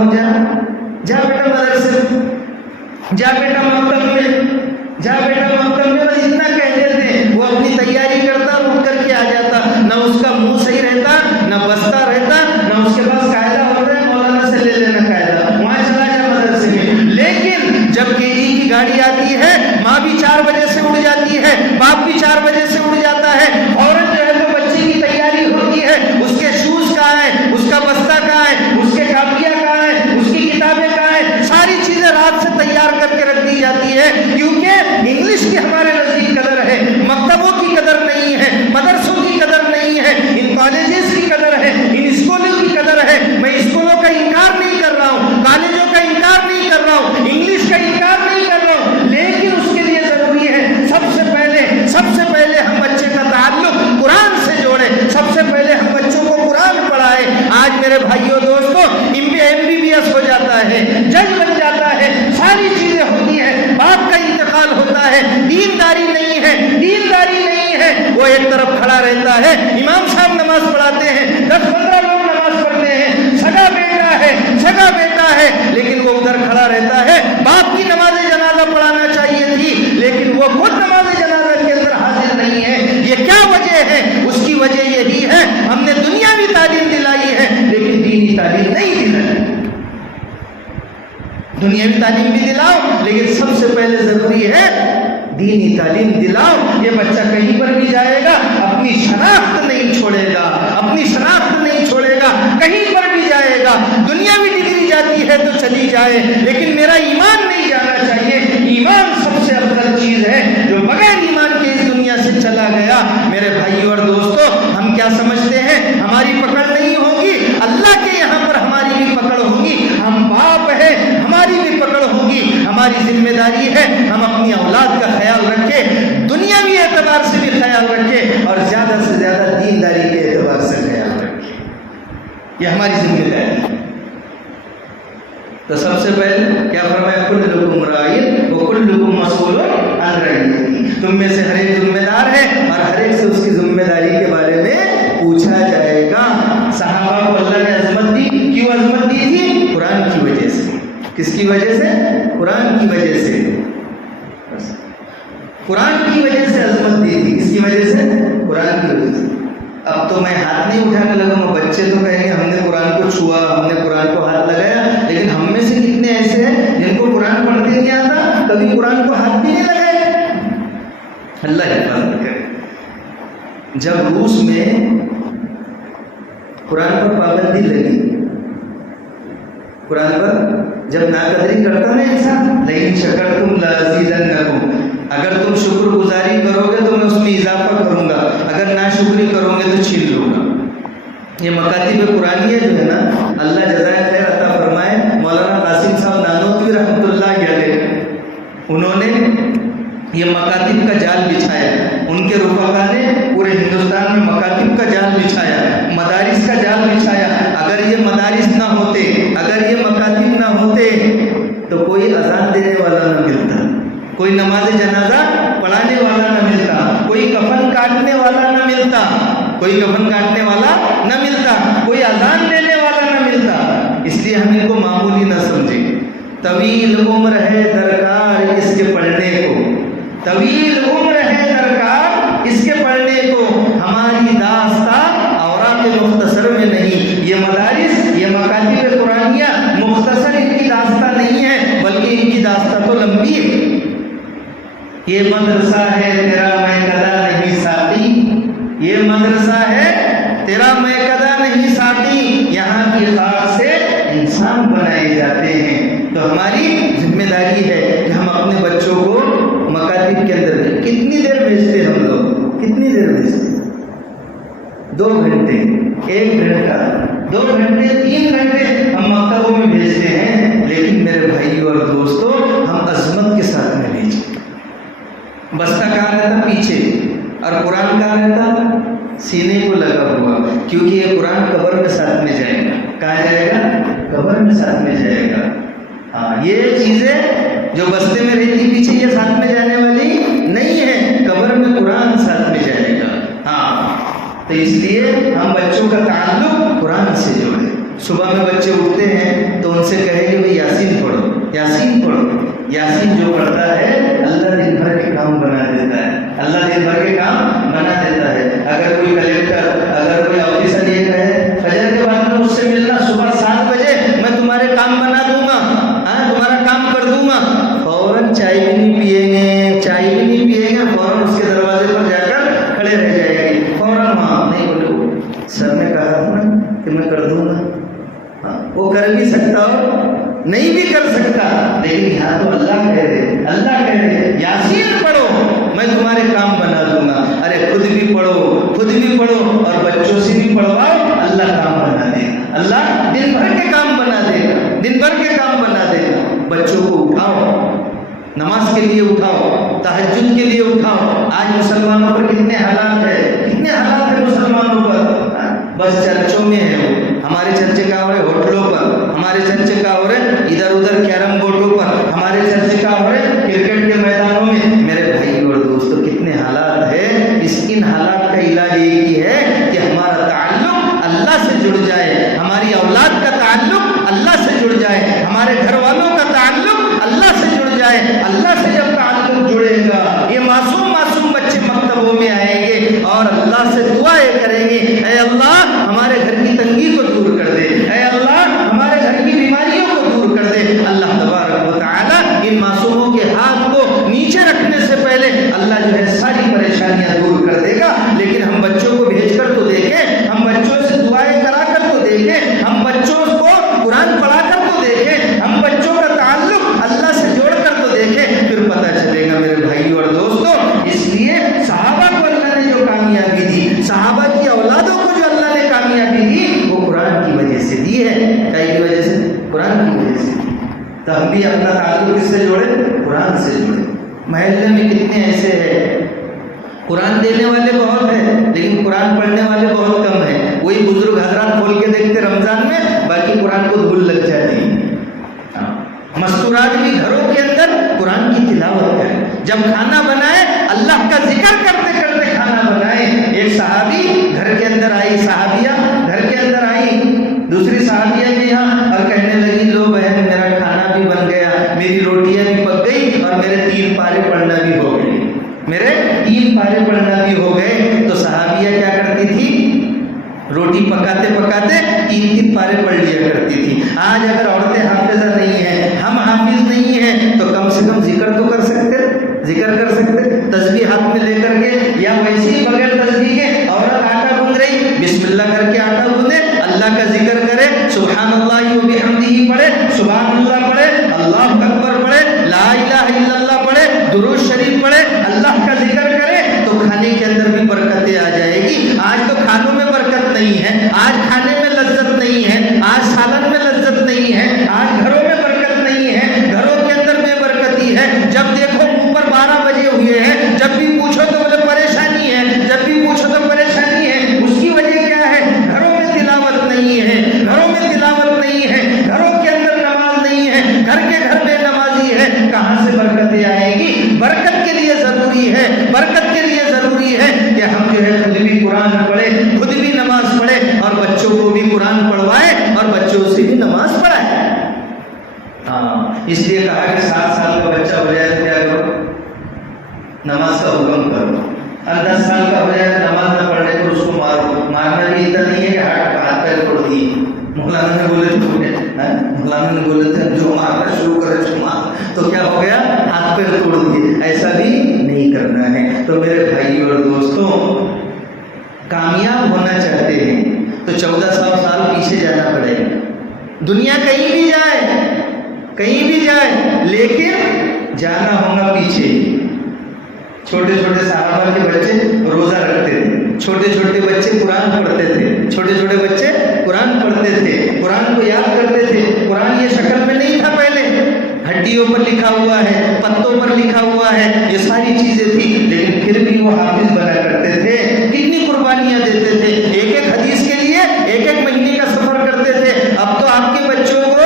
جا بیٹا مدرسے، جا بیٹا مکتب میں، بس اتنا کہہ دیتے۔ وہ اپنی تیاری کرتا، اٹھ کر کے آ جاتا، نہ اس کا منہ صحیح رہتا، نہ بستا رہتا، نہ اس کے پاس قاعدہ ہوتا ہے مولانا سے لے لینا قاعدہ، وہاں چلا جا مدرسے میں۔ لیکن جب KG کی گاڑی آتی ہے، ماں بھی 4 بجے سے اٹھ جاتی ہے، باپ بھی 4 بجے سے اٹھ جاتا ہے، فوراً جو ہے تو بچے کی تیاری ہوتی ہے، اس کے شوز کہاں ہیں، اس کا بستہ کہاں ہے، اس کے کاپیاں کہاں ہیں، اس کی کتابیں کہاں ہیں، ساری چیزیں رات سے تیار کر کے رکھ دی جاتی دینداری نہیں ہے، دینداری نہیں ہے۔ وہ ایک طرف کھڑا رہتا ہے، امام صاحب نماز پڑھاتے ہیں، 10-15 لوگ نماز پڑھتے ہیں، سگا بیٹا ہے، لیکن وہ ادھر کھڑا رہتا ہے۔ باپ کی نماز جنازہ پڑھانا چاہیے تھی، لیکن وہ خود نماز جنازہ کے اندر حاضر نہیں ہے۔ یہ کیا وجہ ہے؟ اس کی وجہ یہی ہے ہم نے دنیاوی تعلیم دلائی ہے لیکن دینی تعلیم نہیں دلائی۔ دنیاوی تعلیم بھی دلاؤ، لیکن سب سے پہلے ضروری ہے دینی تعلیم دلاؤ۔ یہ بچہ کہیں پر بھی جائے گا اپنی شناخت نہیں چھوڑے گا، اپنی شناخت نہیں چھوڑے گا، کہیں پر بھی جائے گا۔ دنیاوی ڈگری جاتی ہے تو چلی جائے، لیکن میرا ایمان نہیں جانا چاہیے۔ ایمان سب سے افضل چیز ہے، جو بغیر ایمان کے اس دنیا سے چلا گیا۔ میرے بھائیو اور دوستو، ہم کیا سمجھتے ہیں ہماری پکڑ نہیں ہوگی؟ اللہ کے یہاں پر ہماری بھی پکڑ ہوگی۔ ہم باپ ہیں، ہماری بھی پکڑ ہوگی۔ ہماری ذمہ داری ہے ہم اپنی اولاد کا خیال رکھیں، دنیاوی اعتبار سے بھی خیال رکھیں اور زیادہ سے زیادہ دینداری کے اعتبار سے خیال رکھیں۔ یہ ہماری ذمہ داری ہے۔ تو سب سے پہلے کیا فرمایا؟ کلکم راعٍ وکلکم مسئول عن رعیتہ۔ تم میں سے ہر ایک ذمہ دار ہے اور ہر ایک سے اس کی ذمہ داری کے بارے میں پوچھا جائے گا۔ صحابہ کو اللہ نے عظمت دی، کیوں عظمت دی تھی؟ قرآن کی وجہ سے۔ کس کی وجہ سے؟ قرآن کی وجہ سے۔ قرآن کی وجہ سے عظمت دی تھی۔ کس کی وجہ سے؟ قرآن کی وجہ سے۔ اب تو میں ہاتھ نہیں اٹھانے لگا، میں بچے تو کہیں گے ہم نے قرآن کو چھوا، ہم نے قرآن کو ہاتھ لگایا، لیکن ہم میں سے کتنے ایسے ہیں جن کو قرآن پڑھتے نہیں آتا، کبھی قرآن کو ہاتھ بھی نہیں لگائے؟ اللہ حفاظت کرے۔ جب روس میں قرآن پر پابندی لگی، قرآن پر جب ناقدری کرتا ہے انسان، لئن شکرتم لازیدنکم، اگر تم شکر گزاری کرو گے تو میں اس میں اضافہ کروں گا، اگر ناشکری کرو گے تو چھین لوں گا۔ یہ مکاتب قرآنیہ جو ہے نا، اللہ جزائے خیر عطا فرمائے، مولانا قاسم صاحب نانوتوی رحمۃ اللہ علیہ، انہوں نے یہ مکاتب کا جال بچھایا۔ ان کے رفقا نے پورے ہندوستان میں مکاتب کا جال بچھایا، مدارس کا جال بچھایا۔ اگر یہ مدارس نہ ہوتے، اگر یہ مکاتب نہ ہوتے تو کوئی اذان دینے والا نہ ملتا، کوئی نماز جنازہ پڑھانے والا نہ ملتا، کوئی کفن کاٹنے والا نہ ملتا، کوئی کفن کاٹنے والا نہ ملتا، کوئی اذان دینے والا نہ ملتا۔ اس لیے ہم ان کو معمولی نہ سمجھیں۔ طویل عمر ہے درکار اس کے پڑھنے کو، طویل عمر ہے درکار اس کے پڑھنے کو۔ ہماری داستان اوراق مختصر میں نہیں، یہ مدارس، یہ مکاتب قرآنیہ مختصر ان کی داستان نہیں ہے، بلکہ ان کی داستان تو لمبی ہے۔ یہ مدرسہ ہے تیرا میں کدا نہیں ساتھی، یہ مدرسہ ہے تیرا میں کدا نہیں ساتھی، یہاں کی خاک سے انسان بنائے جاتے ہیں۔ تو ہماری ذمہ داری ہے کہ ہم اپنے بچوں کو مکاتب کے اندر کتنی دیر بھیجتے ہم لوگ، کتنی دیر بھیجتے؟ 2 گھنٹے، 1 گھنٹہ، 2 گھنٹے، 3 گھنٹے ہم مکتبوں میں بھیجتے ہیں، لیکن میرے بھائیو اور دوستو ہم عظمت کے ساتھ میں بھیجیں۔ بستہ کہاں رہتا؟ پیچھے، اور قرآن کہاں رہتا؟ سینے کو لگا ہوا، کیونکہ یہ قرآن قبر میں ساتھ میں جائے گا۔ کہاں جائے گا؟ قبر میں ساتھ میں جائے گا۔ ہاں، یہ چیزیں جو بستے میں رہتی پیچھے یہ ساتھ میں جانے والی نہیں ہے، قبر میں قرآن ساتھ میں جائے گا۔ ہاں، تو اس لیے ہم بچوں کا تعلق قرآن سے جوڑیں۔ صبح میں بچے اٹھتے ہیں تو ان سے کہیں کہ بھائی یاسین پڑھو، یاسین پڑھو۔ یاسین جو پڑھتا ہے اللہ دن بھر کے کام بنا دیتا ہے، اللہ دن بھر کے کام بنا دیتا ہے۔ اگر کوئی کلیکٹر، اگر کوئی آفیسر یہ کہے فجر کے بعد میں مجھ سے ملنا صبح 7 بجے، میں تمہارے کام بنا دوں گا، ہاں تمہارا کام کر دوں گا، فوراً چائے بھی نہیں پیئیں گے، چائے بھی نہیں پیئیں گے، فوراً اس کے دروازے پر جا کر کھڑے رہ جائے گی، فوراً وہاں نہیں بولے سر نے کہا تھا کہ میں کر دوں گا۔ ہاں، وہ کر بھی سکتا ہو، نہیں بھی کر سکتا، لیکن یہاں تو اللہ کہہ رہے، اللہ کہہ رہے یاسین پڑھو میں تمہارے کام بنا دوں گا۔ ارے خود بھی پڑھو، خود بھی پڑھو اور بچوں سے بھی پڑھواؤ، اللہ کام بنا دے گا، اللہ دن بھر کے کام بنا دے گا، دن بھر کے کام بنا دے گا۔ بچوں کو اٹھاؤ، نماز کے لیے اٹھاؤ، تہجد کے لیے اٹھاؤ۔ آج مسلمانوں پر کتنے حالات ہیں، کتنے حالات ہیں مسلمانوں پر، بس چرچوں میں ہے وہ، ہمارے چرچے کا ہو رہے ہوٹلوں پر، ہمارے چرچے کا ہو رہے ادھر ادھر کیرم بورڈوں پر، ہمارے چرچے کا ہو رہے کرکٹ کے میدانوں میں۔ میرے بھائی اور تو ہم بھی اپنا تعلق کس سے جوڑے؟ قرآن سے جوڑے. محلے میں کتنے ایسے ہیں قرآن دینے والے بہت ہیں لیکن قرآن پڑھنے والے بہت کم ہیں. وہی بزرگ حضرات کھول کے دیکھتے رمضان میں، باقی قرآن کو دھول لگ جاتی ہے. مستورات بھی گھروں کے اندر قرآن کی تلاوت کریں. جب کھانا بنائے اللہ کا ذکر کرتے کرتے کھانا بنائے. ایک صحابی گھر کے اندر آئی، صحابیہ گھر کے اندر آئی دوسری صحابیہ کے یہاں اور کہنے لگی لو بہن میرا کھانا بھی بن گیا، میری روٹیاں بھی پک گئی اور میرے 3 پارے پڑھنا بھی ہو گئے. میرے 3 پارے پڑھنا بھی ہو گئے. تو صحابیہ کیا کرتی تھی؟ روٹی پکاتے پکاتے 3 پارے پڑھ لیا کرتی تھی. آج اگر عورتیں حافظہ نہیں ہیں، ہم حافظ نہیں ہیں، تو کم سے کم ذکر تو کر سکتے، ذکر کر سکتے. تسبیح ہاتھ میں لے کر کے یا ویسے ہی بغیر تسبیح کے عورت آٹا گوندھ رہی، بسم اللہ کر کے آٹا گوندے، اللہ کا ذکر کرے، سبحان اللہ و بحمدہ پڑھے، سبحان اللہ پڑھے، اللہ اکبر پڑھے، لا الہ الا اللہ پڑھے، درود شریف پڑھے، اللہ کا ذکر کرے، تو کھانے کے اندر بھی برکتیں آ جائے گی. آج تو کھانوں میں برکت نہیں ہے، آج کھانے میں لذت نہیں ہے، آج سالن میں لذت نہیں ہے، آج گھروں میں برکت نہیں ہے، گھروں کے اندر بے برکتی ہے. جب دیکھو اوپر 12 بجے ہوئے ہیں، جب بھی پوچھو تو بولے پریشانی ہے، جب بھی پوچھو تو پریشانی ہے. اس کی وجہ کیا ہے؟ گھروں میں تلاوت نہیں ہے، گھروں میں تلاوت نہیں ہے، گھروں کے اندر نماز نہیں ہے، گھر کے گھر بے نمازی ہے. کہاں سے برکتیں آئیں گی؟ برکت کے لیے ضروری ہے، برکت کے لیے ضروری ہے کہ ہم جو ہے خود بھی قرآن پڑھے، خود بھی نماز پڑھے اور بچوں کو بھی قرآن پڑھوائے اور بچوں سے بھی نماز پڑھائے. اس لیے کہا کہ 7 سال کا بچہ ہو جائے تو کیا کرو؟ نماز کا حکم کرو. اور 10 سال کا ہو جائے نماز نہ پڑھنے تو اس کو مارو. مارنا بھی اتنا نہیں ہے کہ ہاتھ پیر توڑ دیے. مولانا نے بولے تھے جو مارنا شروع کرے جو مار تو کیا ہو گیا؟ ہاتھ پیر توڑ دیے. ایسا بھی نہیں کرنا ہے. تو میرے بھائی اور دوستوں، کامیاب ہونا چاہتے ہیں تو 1400 سال پیچھے جانا پڑے گا. دنیا کہیں بھی جائے، کہیں بھی جائے، لیکن جانا ہوگا پیچھے. چھوٹے چھوٹے صحابہ کے بچے روزہ رکھتے تھے، چھوٹے چھوٹے بچے قرآن پڑھتے تھے، چھوٹے چھوٹے بچے قرآن پڑھتے تھے، قرآن کو یاد کرتے تھے. قرآن یہ شکل میں نہیں تھا پہلے، ہڈیوں پر لکھا ہوا ہے، پتوں پر لکھا ہوا ہے، یہ ساری چیزیں تھی، لیکن پھر بھی وہ حافظ بنا کرتے تھے. کتنی قربانیاں دیتے تھے، ایک ایک حدیث کے لیے ایک ایک مہینے کا سفر کرتے تھے. اب تو آپ کے بچوں کو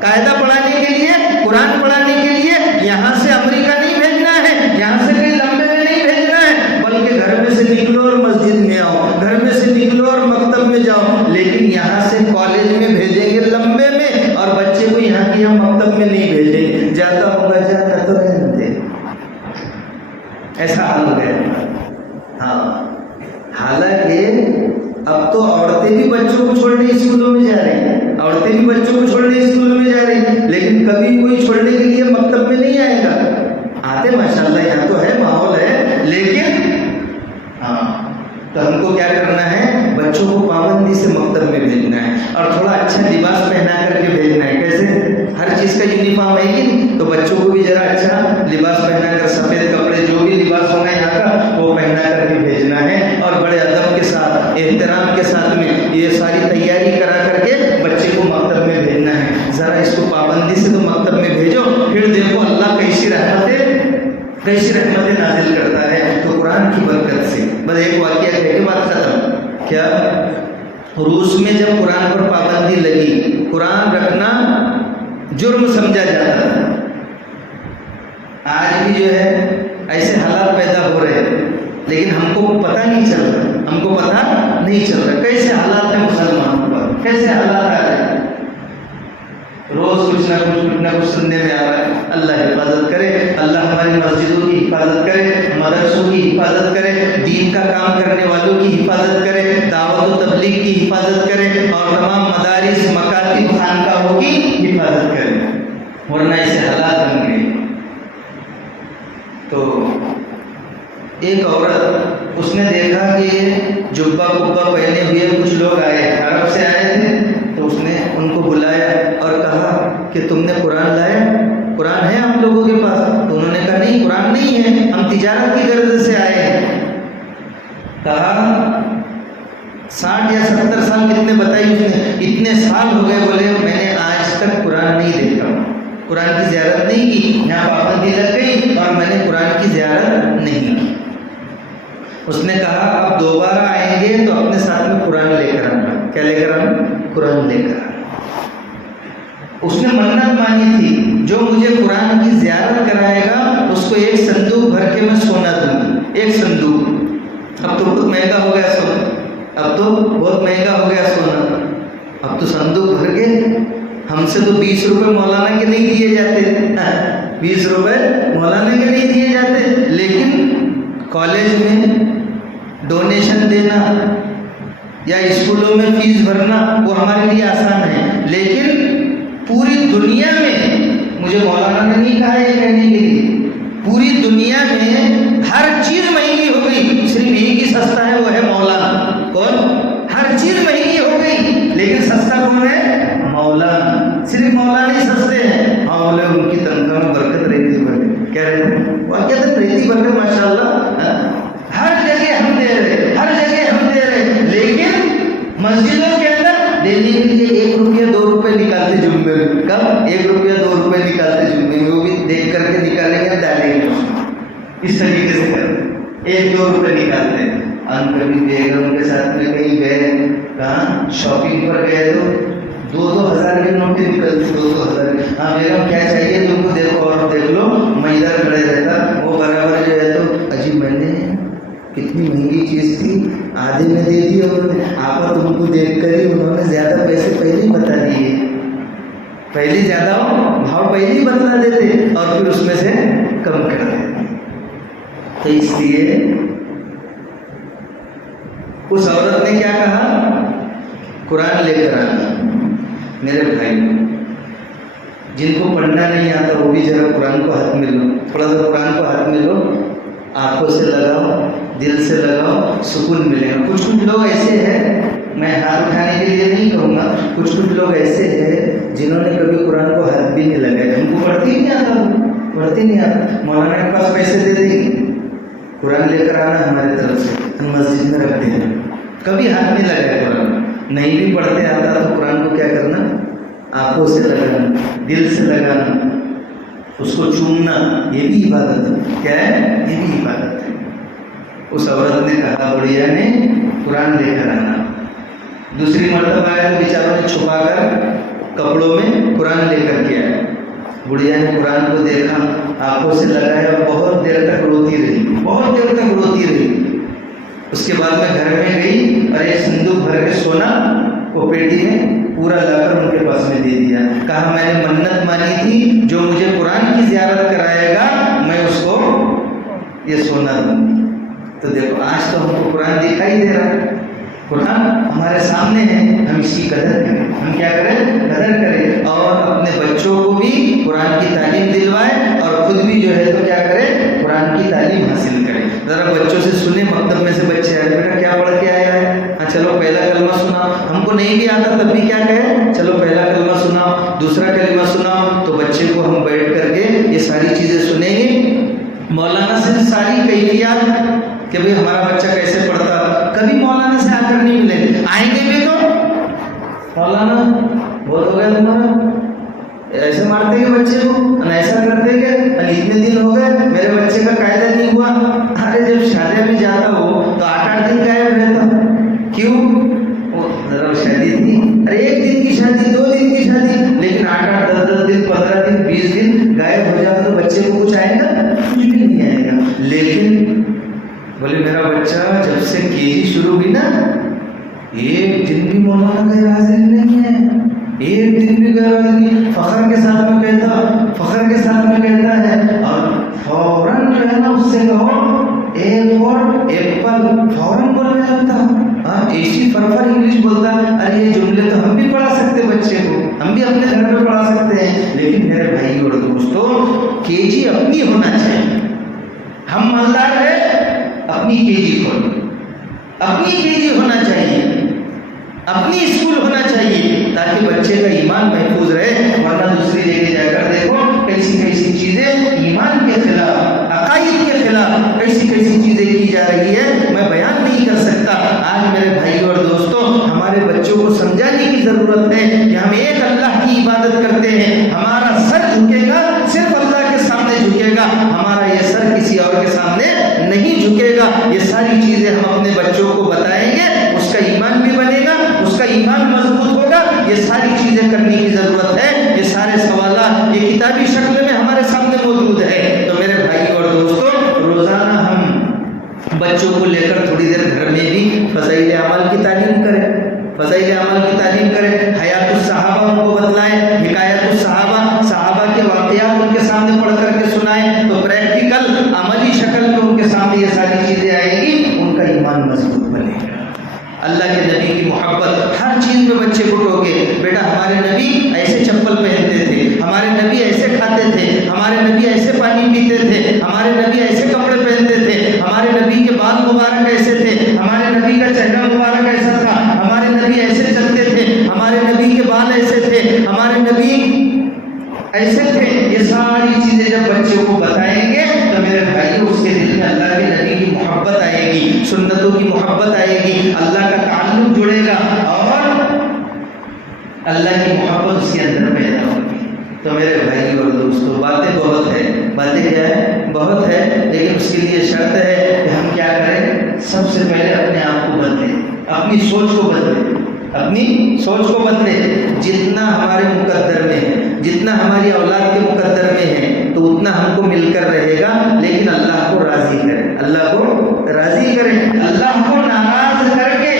قاعدہ پڑھانے کے لیے، قرآن پڑھانے کے لیے یہاں سے امریکہ نہیں بھیجنا ہے، یہاں سے کہیں لمبے میں نہیں بھیجنا ہے، بلکہ گھر میں سے نکلو اور مسجد میں آؤ، گھر میں سے نکلو اور مکتب میں جاؤ. لیکن یہاں سے کالج میں بھیجیں گے لمبے میں، اور بچے کو یہاں کی ہم مکتب میں نہیں بھیجیں گے. جاتا ہوگا جاتا تو رہنے دے. ایسا حال ہو گیا. ہاں، حالانکہ اب تو عورتیں بھی بچوں کو چھوڑنے اسکولوں میں جا رہی ہیں، عورتیں بھی بچوں کو چھوڑنے اسکولوں میں جا رہی ہیں، لیکن کبھی کوئی چھوڑنے کے لیے مکتب میں نہیں آئے گا. آتے ماشاءاللہ، یہاں تو ہے، ماحول ہے، لیکن تو ہم کو کیا کرنا ہے؟ بچوں کو پابندی سے مکتب میں بھیجنا ہے اور تھوڑا اچھا لباس پہنا کر کے بھیجنا ہے. کیسے؟ ہر چیز کا یونیفارم ہے گی تو بچوں کو بھی ذرا اچھا لباس پہنا کر، سفید کپڑے جو بھی لباس ہونا ہے یہاں کا وہ پہنا کر کے بھیجنا ہے. اور بڑے ادب کے ساتھ، احترام کے ساتھ میں یہ ساری تیاری کرا کر کے بچے کو مکتب میں بھیجنا ہے. ذرا اس کو پابندی سے تو مکتب میں بھیجو، پھر دیکھو اللہ کیسی رحمتیں نازل کرتا ہے. تو قرآن کی برکت سے بس ایک واقعہ کہہ کے بات ختم. کیا روس میں جب قرآن پر پابندی لگی، قرآن رکھنا جرم سمجھا جاتا تھا. آج بھی جو ہے ایسے حالات پیدا ہو رہے ہیں، لیکن ہم کو پتہ نہیں چل رہا، ہم کو پتہ نہیں چل رہا کیسے حالات ہیں مسلمانوں پر، کیسے حالات آ رہے ہیں. روز کچھ نہ کچھ سننے میں آ رہا ہے. اللہ حفاظت کرے، اللہ ہماری مسجدوں کی حفاظت کرے، مدرسوں کی حفاظت کرے، دین کا کام کرنے والوں کی حفاظت کرے، دعوت و تبلیغ کی حفاظت کرے، اور تمام مدارس، مکاتب، خانقاہوں کی حفاظت کرے. ورنہ ایسے حالات بن گئے. تو ایک عورت، اس نے دیکھا کہ جبہ کبہ پہنے ہوئے کچھ لوگ آئے، عرب سے آئے تھے، تو اس نے ان کو بلایا اور کہا کہ تم نے قرآن لایا؟ قرآن ہے آپ لوگوں کے پاس؟ تو انہوں نے کہا نہیں، قرآن نہیں ہے، ہم تجارت کی غرض سے آئے ہیں. کہا 60 یا 70 سال کتنے بتائی اس نے؟ اتنے سال ہو گئے. بولے میں نے آج تک قرآن نہیں دیکھا. قرآن کی زیارت نہیں کی، یہاں پابندی لگ گئی اور میں نے قرآن کی زیارت نہیں کی۔ اس نے کہا اب دوبارہ آئیں گے تو اپنے ساتھ میں قرآن لے کر آنا۔ کیا لے کر آنا؟ قرآن لے کر آنا۔ اس نے منت مانی تھی جو مجھے قرآن کی زیارت کرائے گا اس کو ایک صندوق بھر کے میں سونا دوں گی، ایک صندوق۔ اب تو بہت مہنگا ہو گیا سونا، اب تو بہت مہنگا ہو گیا سونا، اب تو صندوق بھر کے ہم سے تو 20 روپے مولانا کے نہیں دیے جاتے، 20 روپے مولانا کے نہیں دیے جاتے، لیکن کالج میں ڈونیشن دینا یا اسکولوں میں فیس بھرنا وہ ہمارے لیے آسان ہے، لیکن پوری دنیا میں مجھے مولانا نے نہیں کہا یہ کہنے کے لیے، پوری دنیا میں ہر چیز مہنگی ہو گئی، صرف ایک ہی سستا ہے وہ ہے مولانا۔ کون؟ ہر چیز مہنگی ہو گئی لیکن سستا کون ہے؟ مولانا۔ صرف مولانا ہی سستے ہیں۔ ہاں بولے ان کی تنخواہ میں برکت رہتی ہے، کیا رہتی ہے؟ واقعہ رہتی برکت ماشاء اللہ، ہر جگہ ہم دے رہے، ہر جگہ ہم دے رہے، لیکن مسجدوں کے اندر دینے کے لیے 1 روپیہ 2 روپے نکالتے جمعے میں۔ کب؟ 1 روپیہ 2 روپے نکالتے جمعے میں، وہ بھی دیکھ کر کے نکالیں گے، ڈالیں گے اس طریقے سے کرتے، 1-2 روپے نکالتے ہیں۔ ہم کبھی بیگم کے ساتھ میں کہیں گئے، کہاں شاپنگ پر گئے تو 2-2 ہزار کے نوٹیں نکلتے، 2-2 ہزار۔ ہاں بیگم کیا چاہیے تم کو؟ دیکھو اور دیکھ لو، میں ادھر کھڑے رہتا، وہ برابر جو ہے تو عجیب میں نے کتنی مہنگی چیز تھی، آدھے میں دے دی، اور آپا تم کو دیکھ کر ہی انہوں نے زیادہ پیسے پہلے ہی بتا دیے، پہلے زیادہ بھاؤ پہلے ہی بتلا دیتے اور پھر اس میں سے کم کر دیتے۔ تو اس لیے اس عورت نے کیا کہا؟ قرآن لے کر آنا۔ میرے بھائی جن کو پڑھنا نہیں آتا وہ بھی ذرا قرآن کو ہاتھ میں لو، تھوڑا سا قرآن کو ہاتھ میں لو، آنکھوں سے لگاؤ، دل سے لگاؤ، سکون ملے گا۔ کچھ لوگ ایسے ہیں، میں ہاتھ اٹھانے کے لیے نہیں کہوں گا، کچھ لوگ ایسے ہیں جنہوں نے کبھی قرآن کو ہاتھ بھی نہیں لگایا، ان کو پڑھتی نہیں آتا، پڑھتی نہیں آتا، مولانا کے پاس پیسے دے دیں گے، قرآن لے کر آنا ہماری طرف سے، ہم مسجد میں رکھتے ہیں، کبھی ہاتھ نہیں لگایا قرآن، نہیں بھی پڑھتے آتا تو قرآن کو کیا کرنا؟ آنکھوں سے لگانا، دل سے لگانا، اس کو چومنا، یہ بھی عبادت ہے۔ کیا ہے؟ یہ بھی عبادت ہے۔ اس عورت نے کہا، بڑھیا نے قرآن لے کر آنا۔ دوسری مرتبہ آیا تو بیچاروں نے چھپا کر کپڑوں میں قرآن لے کر کے آیا۔ بڑھیا نے قرآن کو دیکھا، آنکھوں سے لگایا اور بہت دیر تک روتی رہی، بہت دیر تک روتی رہی۔ اس کے بعد میں گھر میں گئی اور ایک صندوق بھر کے سونا وہ پیٹی میں پورا لا کر ان کے پاس میں دے دیا، کہا میں نے منت مانی تھی جو مجھے قرآن کی زیارت کرائے گا میں اس کو یہ سونا دوں گی۔ تو دیکھو آج تو ہم کو قرآن دکھائی دے رہا ہے، قرآن ہمارے سامنے ہے، ہم اس کی قدر کریں، ہم کیا کریں؟ قدر کریں، اور اپنے بچوں کو بھی قرآن کی تعلیم دلوائیں اور خود بھی جو ہے تو کیا کریں؟ قرآن کی تعلیم حاصل کریں۔ ذرا بچوں سے سنیں، مکتب میں سے بچے آئے، بیٹا کیا پڑھ کے آیا ہے؟ ہاں چلو پہلا کلمہ سنا، ہم کو نہیں بھی آتا تب بھی کیا کہیں؟ چلو پہلا کلمہ سناؤ، دوسرا کلمہ سناؤ۔ تو بچے کو ہم بیٹھ کر کے یہ ساری چیزیں سنیں گے، مولانا سے ساری کیفیات کہ بھئی ہمارا بچہ کیسے پڑھتا، کبھی مولانا سے آ کر نہیں ملے، آئیں گے بھی تو مولانا بہت ہو گیا تمہارا، ایسے مارتے گے بچے کو، ایسا کرتے گے، اتنے دن ہو گئے میرے بچے کا قاعدہ نہیں ہوا۔ ارے جب شادی میں جاتا ہو تو 8-8 دن غائب رہتا، کیوں؟ وہ ذرا شادی تھی، ارے 1 دن کی شادی، 2 دن کی شادی، لیکن 8-8 10-10 دن 15 دن 20 دن غائب ہو جاتا تو بچے کو کچھ آئے گا؟ کچھ بھی نہیں آئے گا۔ لیکن بولے میرا بچہ جب سے KG شروع ہوئی نا 1 دن بھی مولانا غیر حاضر نہیں ہے، 1 دن بھی غیر حاضر نہیں، فخر کے ساتھ میں کہتا ہے، اور فوراً جو ہے نا اس سے کہو ایپل فوراً بولنے لگتا، ہاں ایسی فرفر انگلش بولتا ہے۔ ارے یہ جملے تو ہم بھی پڑھا سکتے بچے کو، ہم بھی اپنے گھر میں پڑھا سکتے ہیں، لیکن میرے بھائی اور دوستوں KG اپنی ہونا چاہیے۔ ہم مالدار ہیں، اپنی KG کھولو، اپنی KG ہونا چاہیے، اپنی اسکول ہونا چاہیے تاکہ بچے کا ایمان محفوظ رہے، ورنہ دوسری جگہ جا کر دیکھو کیسی چیزیں ایمان کے خلاف، عقائد کے خلاف کیسی چیزیں کی جا رہی ہے، میں بیان نہیں کر سکتا۔ آج میرے بھائی اور دوستوں ہمارے بچوں کو سمجھانے کی ضرورت ہے کہ ہم ایک اللہ کی عبادت کرتے ہیں، ہمارا سر جھکے ساری چیزیں ہم اپنے بچوں کو بتائیں گے، اس کا ایمان بھی بنے گا، اس کا ایمان مضبوط ہوگا۔ یہ ساری چیزیں کرنے کی ضرورت ہے۔ یہ سارے سوالات یہ کتابی شکل میں ہمارے سامنے موجود ہے۔ تو میرے بھائی اور دوستوں، روزانہ ہم بچوں کو لے کر تھوڑی دیر گھر میں بھی فضائل اعمال کی تعلیم کریں، فضائل اعمال کی تعلیم کریں، حیات الصحابہ ان کو بتلائیں، حکایت الصحابہ، صحابہ کے واقعات ان کے سامنے پڑھ کر کے سنائیں، تو پریکٹیکل عملی شکل میں ان کے سامنے یہ ساری چیزیں آئیں گی، ان کا ایمان مضبوط بنے گا۔ اللہ کے نبی کی محبت ہر چیز میں بچے کو ٹوکے، بیٹا ہمارے نبی ایسے چپل پہنتے تھے، ہمارے نبی ایسے کھاتے تھے، ہمارے نبی ایسے پانی پیتے تھے، ہمارے نبی ایسے کپڑے پہنتے تھے، ہمارے نبی کے بال مبارک ایسے تھے، ہمارے نبی کا چہرہ مبارک ایسا تھا، ہمارے نبی ایسے چلتے تھے، ہمارے نبی کے بال ایسے تھے، ہمارے نبی ایسے تھے۔ یہ ساری چیزیں جب بچے کو بتائیں گے تو میرے بھائی اس کے دل میں اللہ کے نبی کی محبت آئے گی، سنتوں کی محبت آئے گی، اللہ کا تعلق جڑے گا اور اللہ کی محبت اس کے اندر پیدا ہوگی۔ تو میرے بھائی اور دوستوں، باتیں بہت ہے، باتیں کیا ہے؟ بہت ہے، لیکن اس کے لیے شرط ہے کہ ہم کیا کریں؟ سب سے پہلے اپنے آپ کو بدلیں، اپنی سوچ کو بدلیں، اپنی سوچ کو بدلیں۔ جتنا ہمارے مقدر میں ہے، جتنا ہماری اولاد کے مقدر میں ہے، تو اتنا ہم کو مل کر رہے گا، لیکن اللہ کو راضی کریں، اللہ کو راضی کریں۔ اللہ کو ناراض کر کے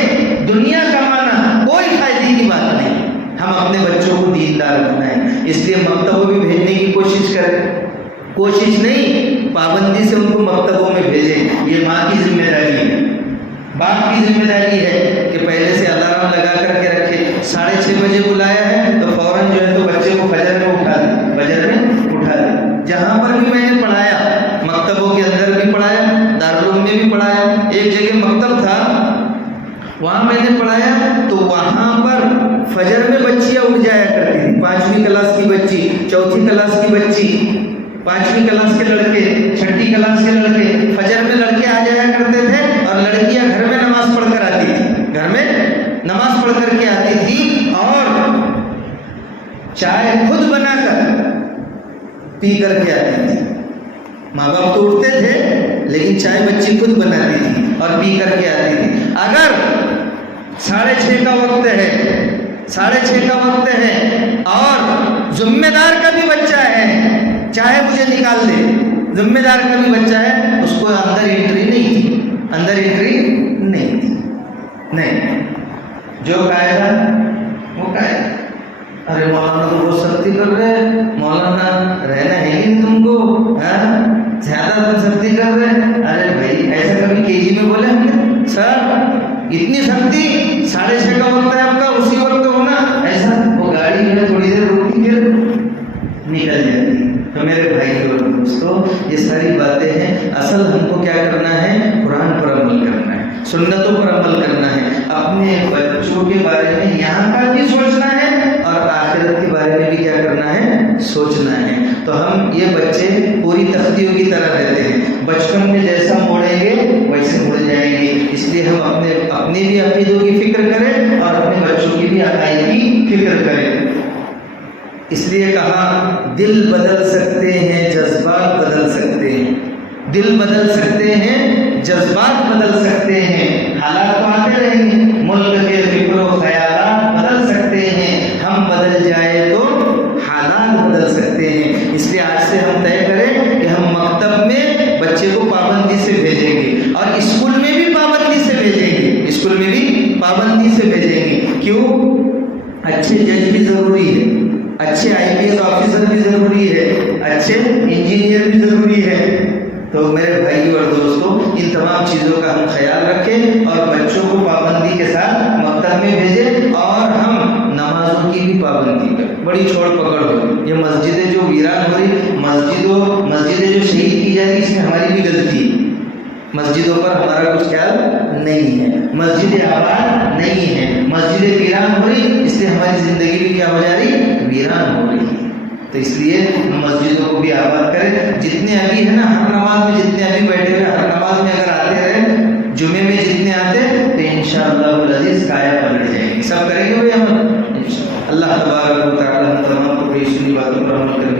دنیا کمانا کوئی فائدے کی بات نہیں۔ ہم اپنے بچوں کو دیندار بنائیں، اس لیے مکتبوں میں بھیجنے کی کوشش کریں، کوشش نہیں، پابندی سے ان کو مکتبوں میں بھیجیں۔ یہ ماں کی ذمہ داری ہے، باپ کی ذمہ داری ہے کہ پہلے سے الارم لگا کر کے رکھے، 6:30 بجے بلایا ہے تو فوراً جو ہے تو بچے کو فجر میں اٹھا دے، فجر میں اٹھا دے۔ جہاں پر بھی میں نے پڑھایا، مکتبوں کے اندر بھی پڑھایا، دارالعلوم میں بھی پڑھایا، ایک جگہ مکتب تھا وہاں میں نے پڑھایا، تو وہاں پر فجر میں بچیاں اٹھ جایا کرتی تھی، 5ویں کلاس کی بچی، 4تھی کلاس کی بچی، 5ویں کلاس کے لڑکے، 6ٹھی کلاس کے لڑکے، فجر میں لڑکے آ جایا کرتے تھے اور لڑکیاں گھر میں نماز پڑھ کر آتی تھی، گھر میں نماز پڑھ کر کے آتی تھی اور چائے خود بنا کر پی کر کے آتی تھی۔ ماں باپ تو اٹھتے تھے لیکن چائے بچی خود بناتی تھی اور پی کر کے آتی تھی۔ اگر 6:30 کا وقت ہے، 6:30 کا وقت ہے اور ذمہ دار کا بھی بچہ ہے، چاہے مجھے نکال دے، ذمہ دار کا بھی بچہ ہے، اس کو اندر انٹری نہیں تھی، اندر انٹری نہیں تھی، نہیں، جو قاعدہ وہ قاعدہ۔ ارے مولانا تو بہت سختی کر رہے ہیں، مولانا رہنا ہے ہی نہیں تم کو، زیادہ تم سختی کر رہے ہیں۔ ارے بھائی ایسا کبھی KG میں بولے ہم نے؟ سر اتنی سختی، 6:30 کا وقت ہے آپ کا، اسی وقت ہونا ایسا؟ وہ گاڑی جو ہے تھوڑی دیر روکی پھر نکل جاتی۔ تو میرے بھائی اور دوستوں، یہ ساری باتیں ہیں، اصل ہم کو کیا کرنا ہے؟ قرآن پر عمل کرنا ہے، سنتوں پر عمل کرنا ہے، اپنے بچوں کے بارے میں یہاں کا بھی سوچنا ہے اور آخرت کے بارے میں بھی کیا کرنا ہے؟ سوچنا ہے۔ تو ہم یہ بچے پوری تختیوں کی طرح رہتے ہیں، بچپن میں جیسا موڑیں گے ویسے مڑ جائیں گے، اس لیے ہم اپنے بھی عقیدوں کی فکر کریں اور اپنے بچوں کی بھی عقائد کی فکر کریں۔ اس لیے کہا دل بدل سکتے ہیں، جذبات بدل سکتے ہیں، دل بدل سکتے ہیں، جذبات بدل سکتے ہیں، حالات تو آتے رہیں گے، ملک کے فکر و خیالات بدل سکتے ہیں، ہم بدل جائے تو حالات بدل سکتے ہیں۔ اس لیے آج سے ہم طے کریں کہ ہم مکتب میں بچے کو پابندی سے بھیجیں گے اور اسکول میں بھی پابندی سے بھیجیں گے، اسکول میں بھی پابندی سے بھیجیں گے۔ کیوں؟ اچھے جج بھی ضروری ہے، اچھے IPS آفیسر بھی ضروری ہے، اچھے انجینئر بھی ضروری ہے۔ تو میرے بھائی اور دوستوں، ان تمام چیزوں کا ہم خیال رکھیں اور بچوں کو پابندی کے ساتھ مکتب میں بھیجیں، اور ہم نمازوں کی بھی پابندی کریں، بڑی چھوڑ پکڑ ہو۔ یہ مسجدیں جو ویران ہو رہی، مسجدیں جو شہید کی جا رہی، اس میں ہماری بھی غلطی ہے، مسجدوں پر ہمارا کچھ خیال نہیں ہے، مسجدیں آباد نہیں ہے، مسجدیں ویران ہو رہی، اس لیے ہماری زندگی بھی کیا ہو جا رہی؟ ویران ہو رہی ہے۔ تو اس لیے ہم مسجدوں کو بھی آباد کریں۔ جتنے ابھی ہیں نا، ہر نماز میں جتنے ابھی بیٹھے ہوئے، ہر نماز میں اگر آتے رہے، جمعے میں جتنے آتے تو انشاءاللہ العزیز کایا پلٹ جائیں گے، سب کریں گے بھائی ہم انشاءاللہ۔ اللہ تبارک و تعالیٰ تمام کو سنی باتوں پر عمل کریں۔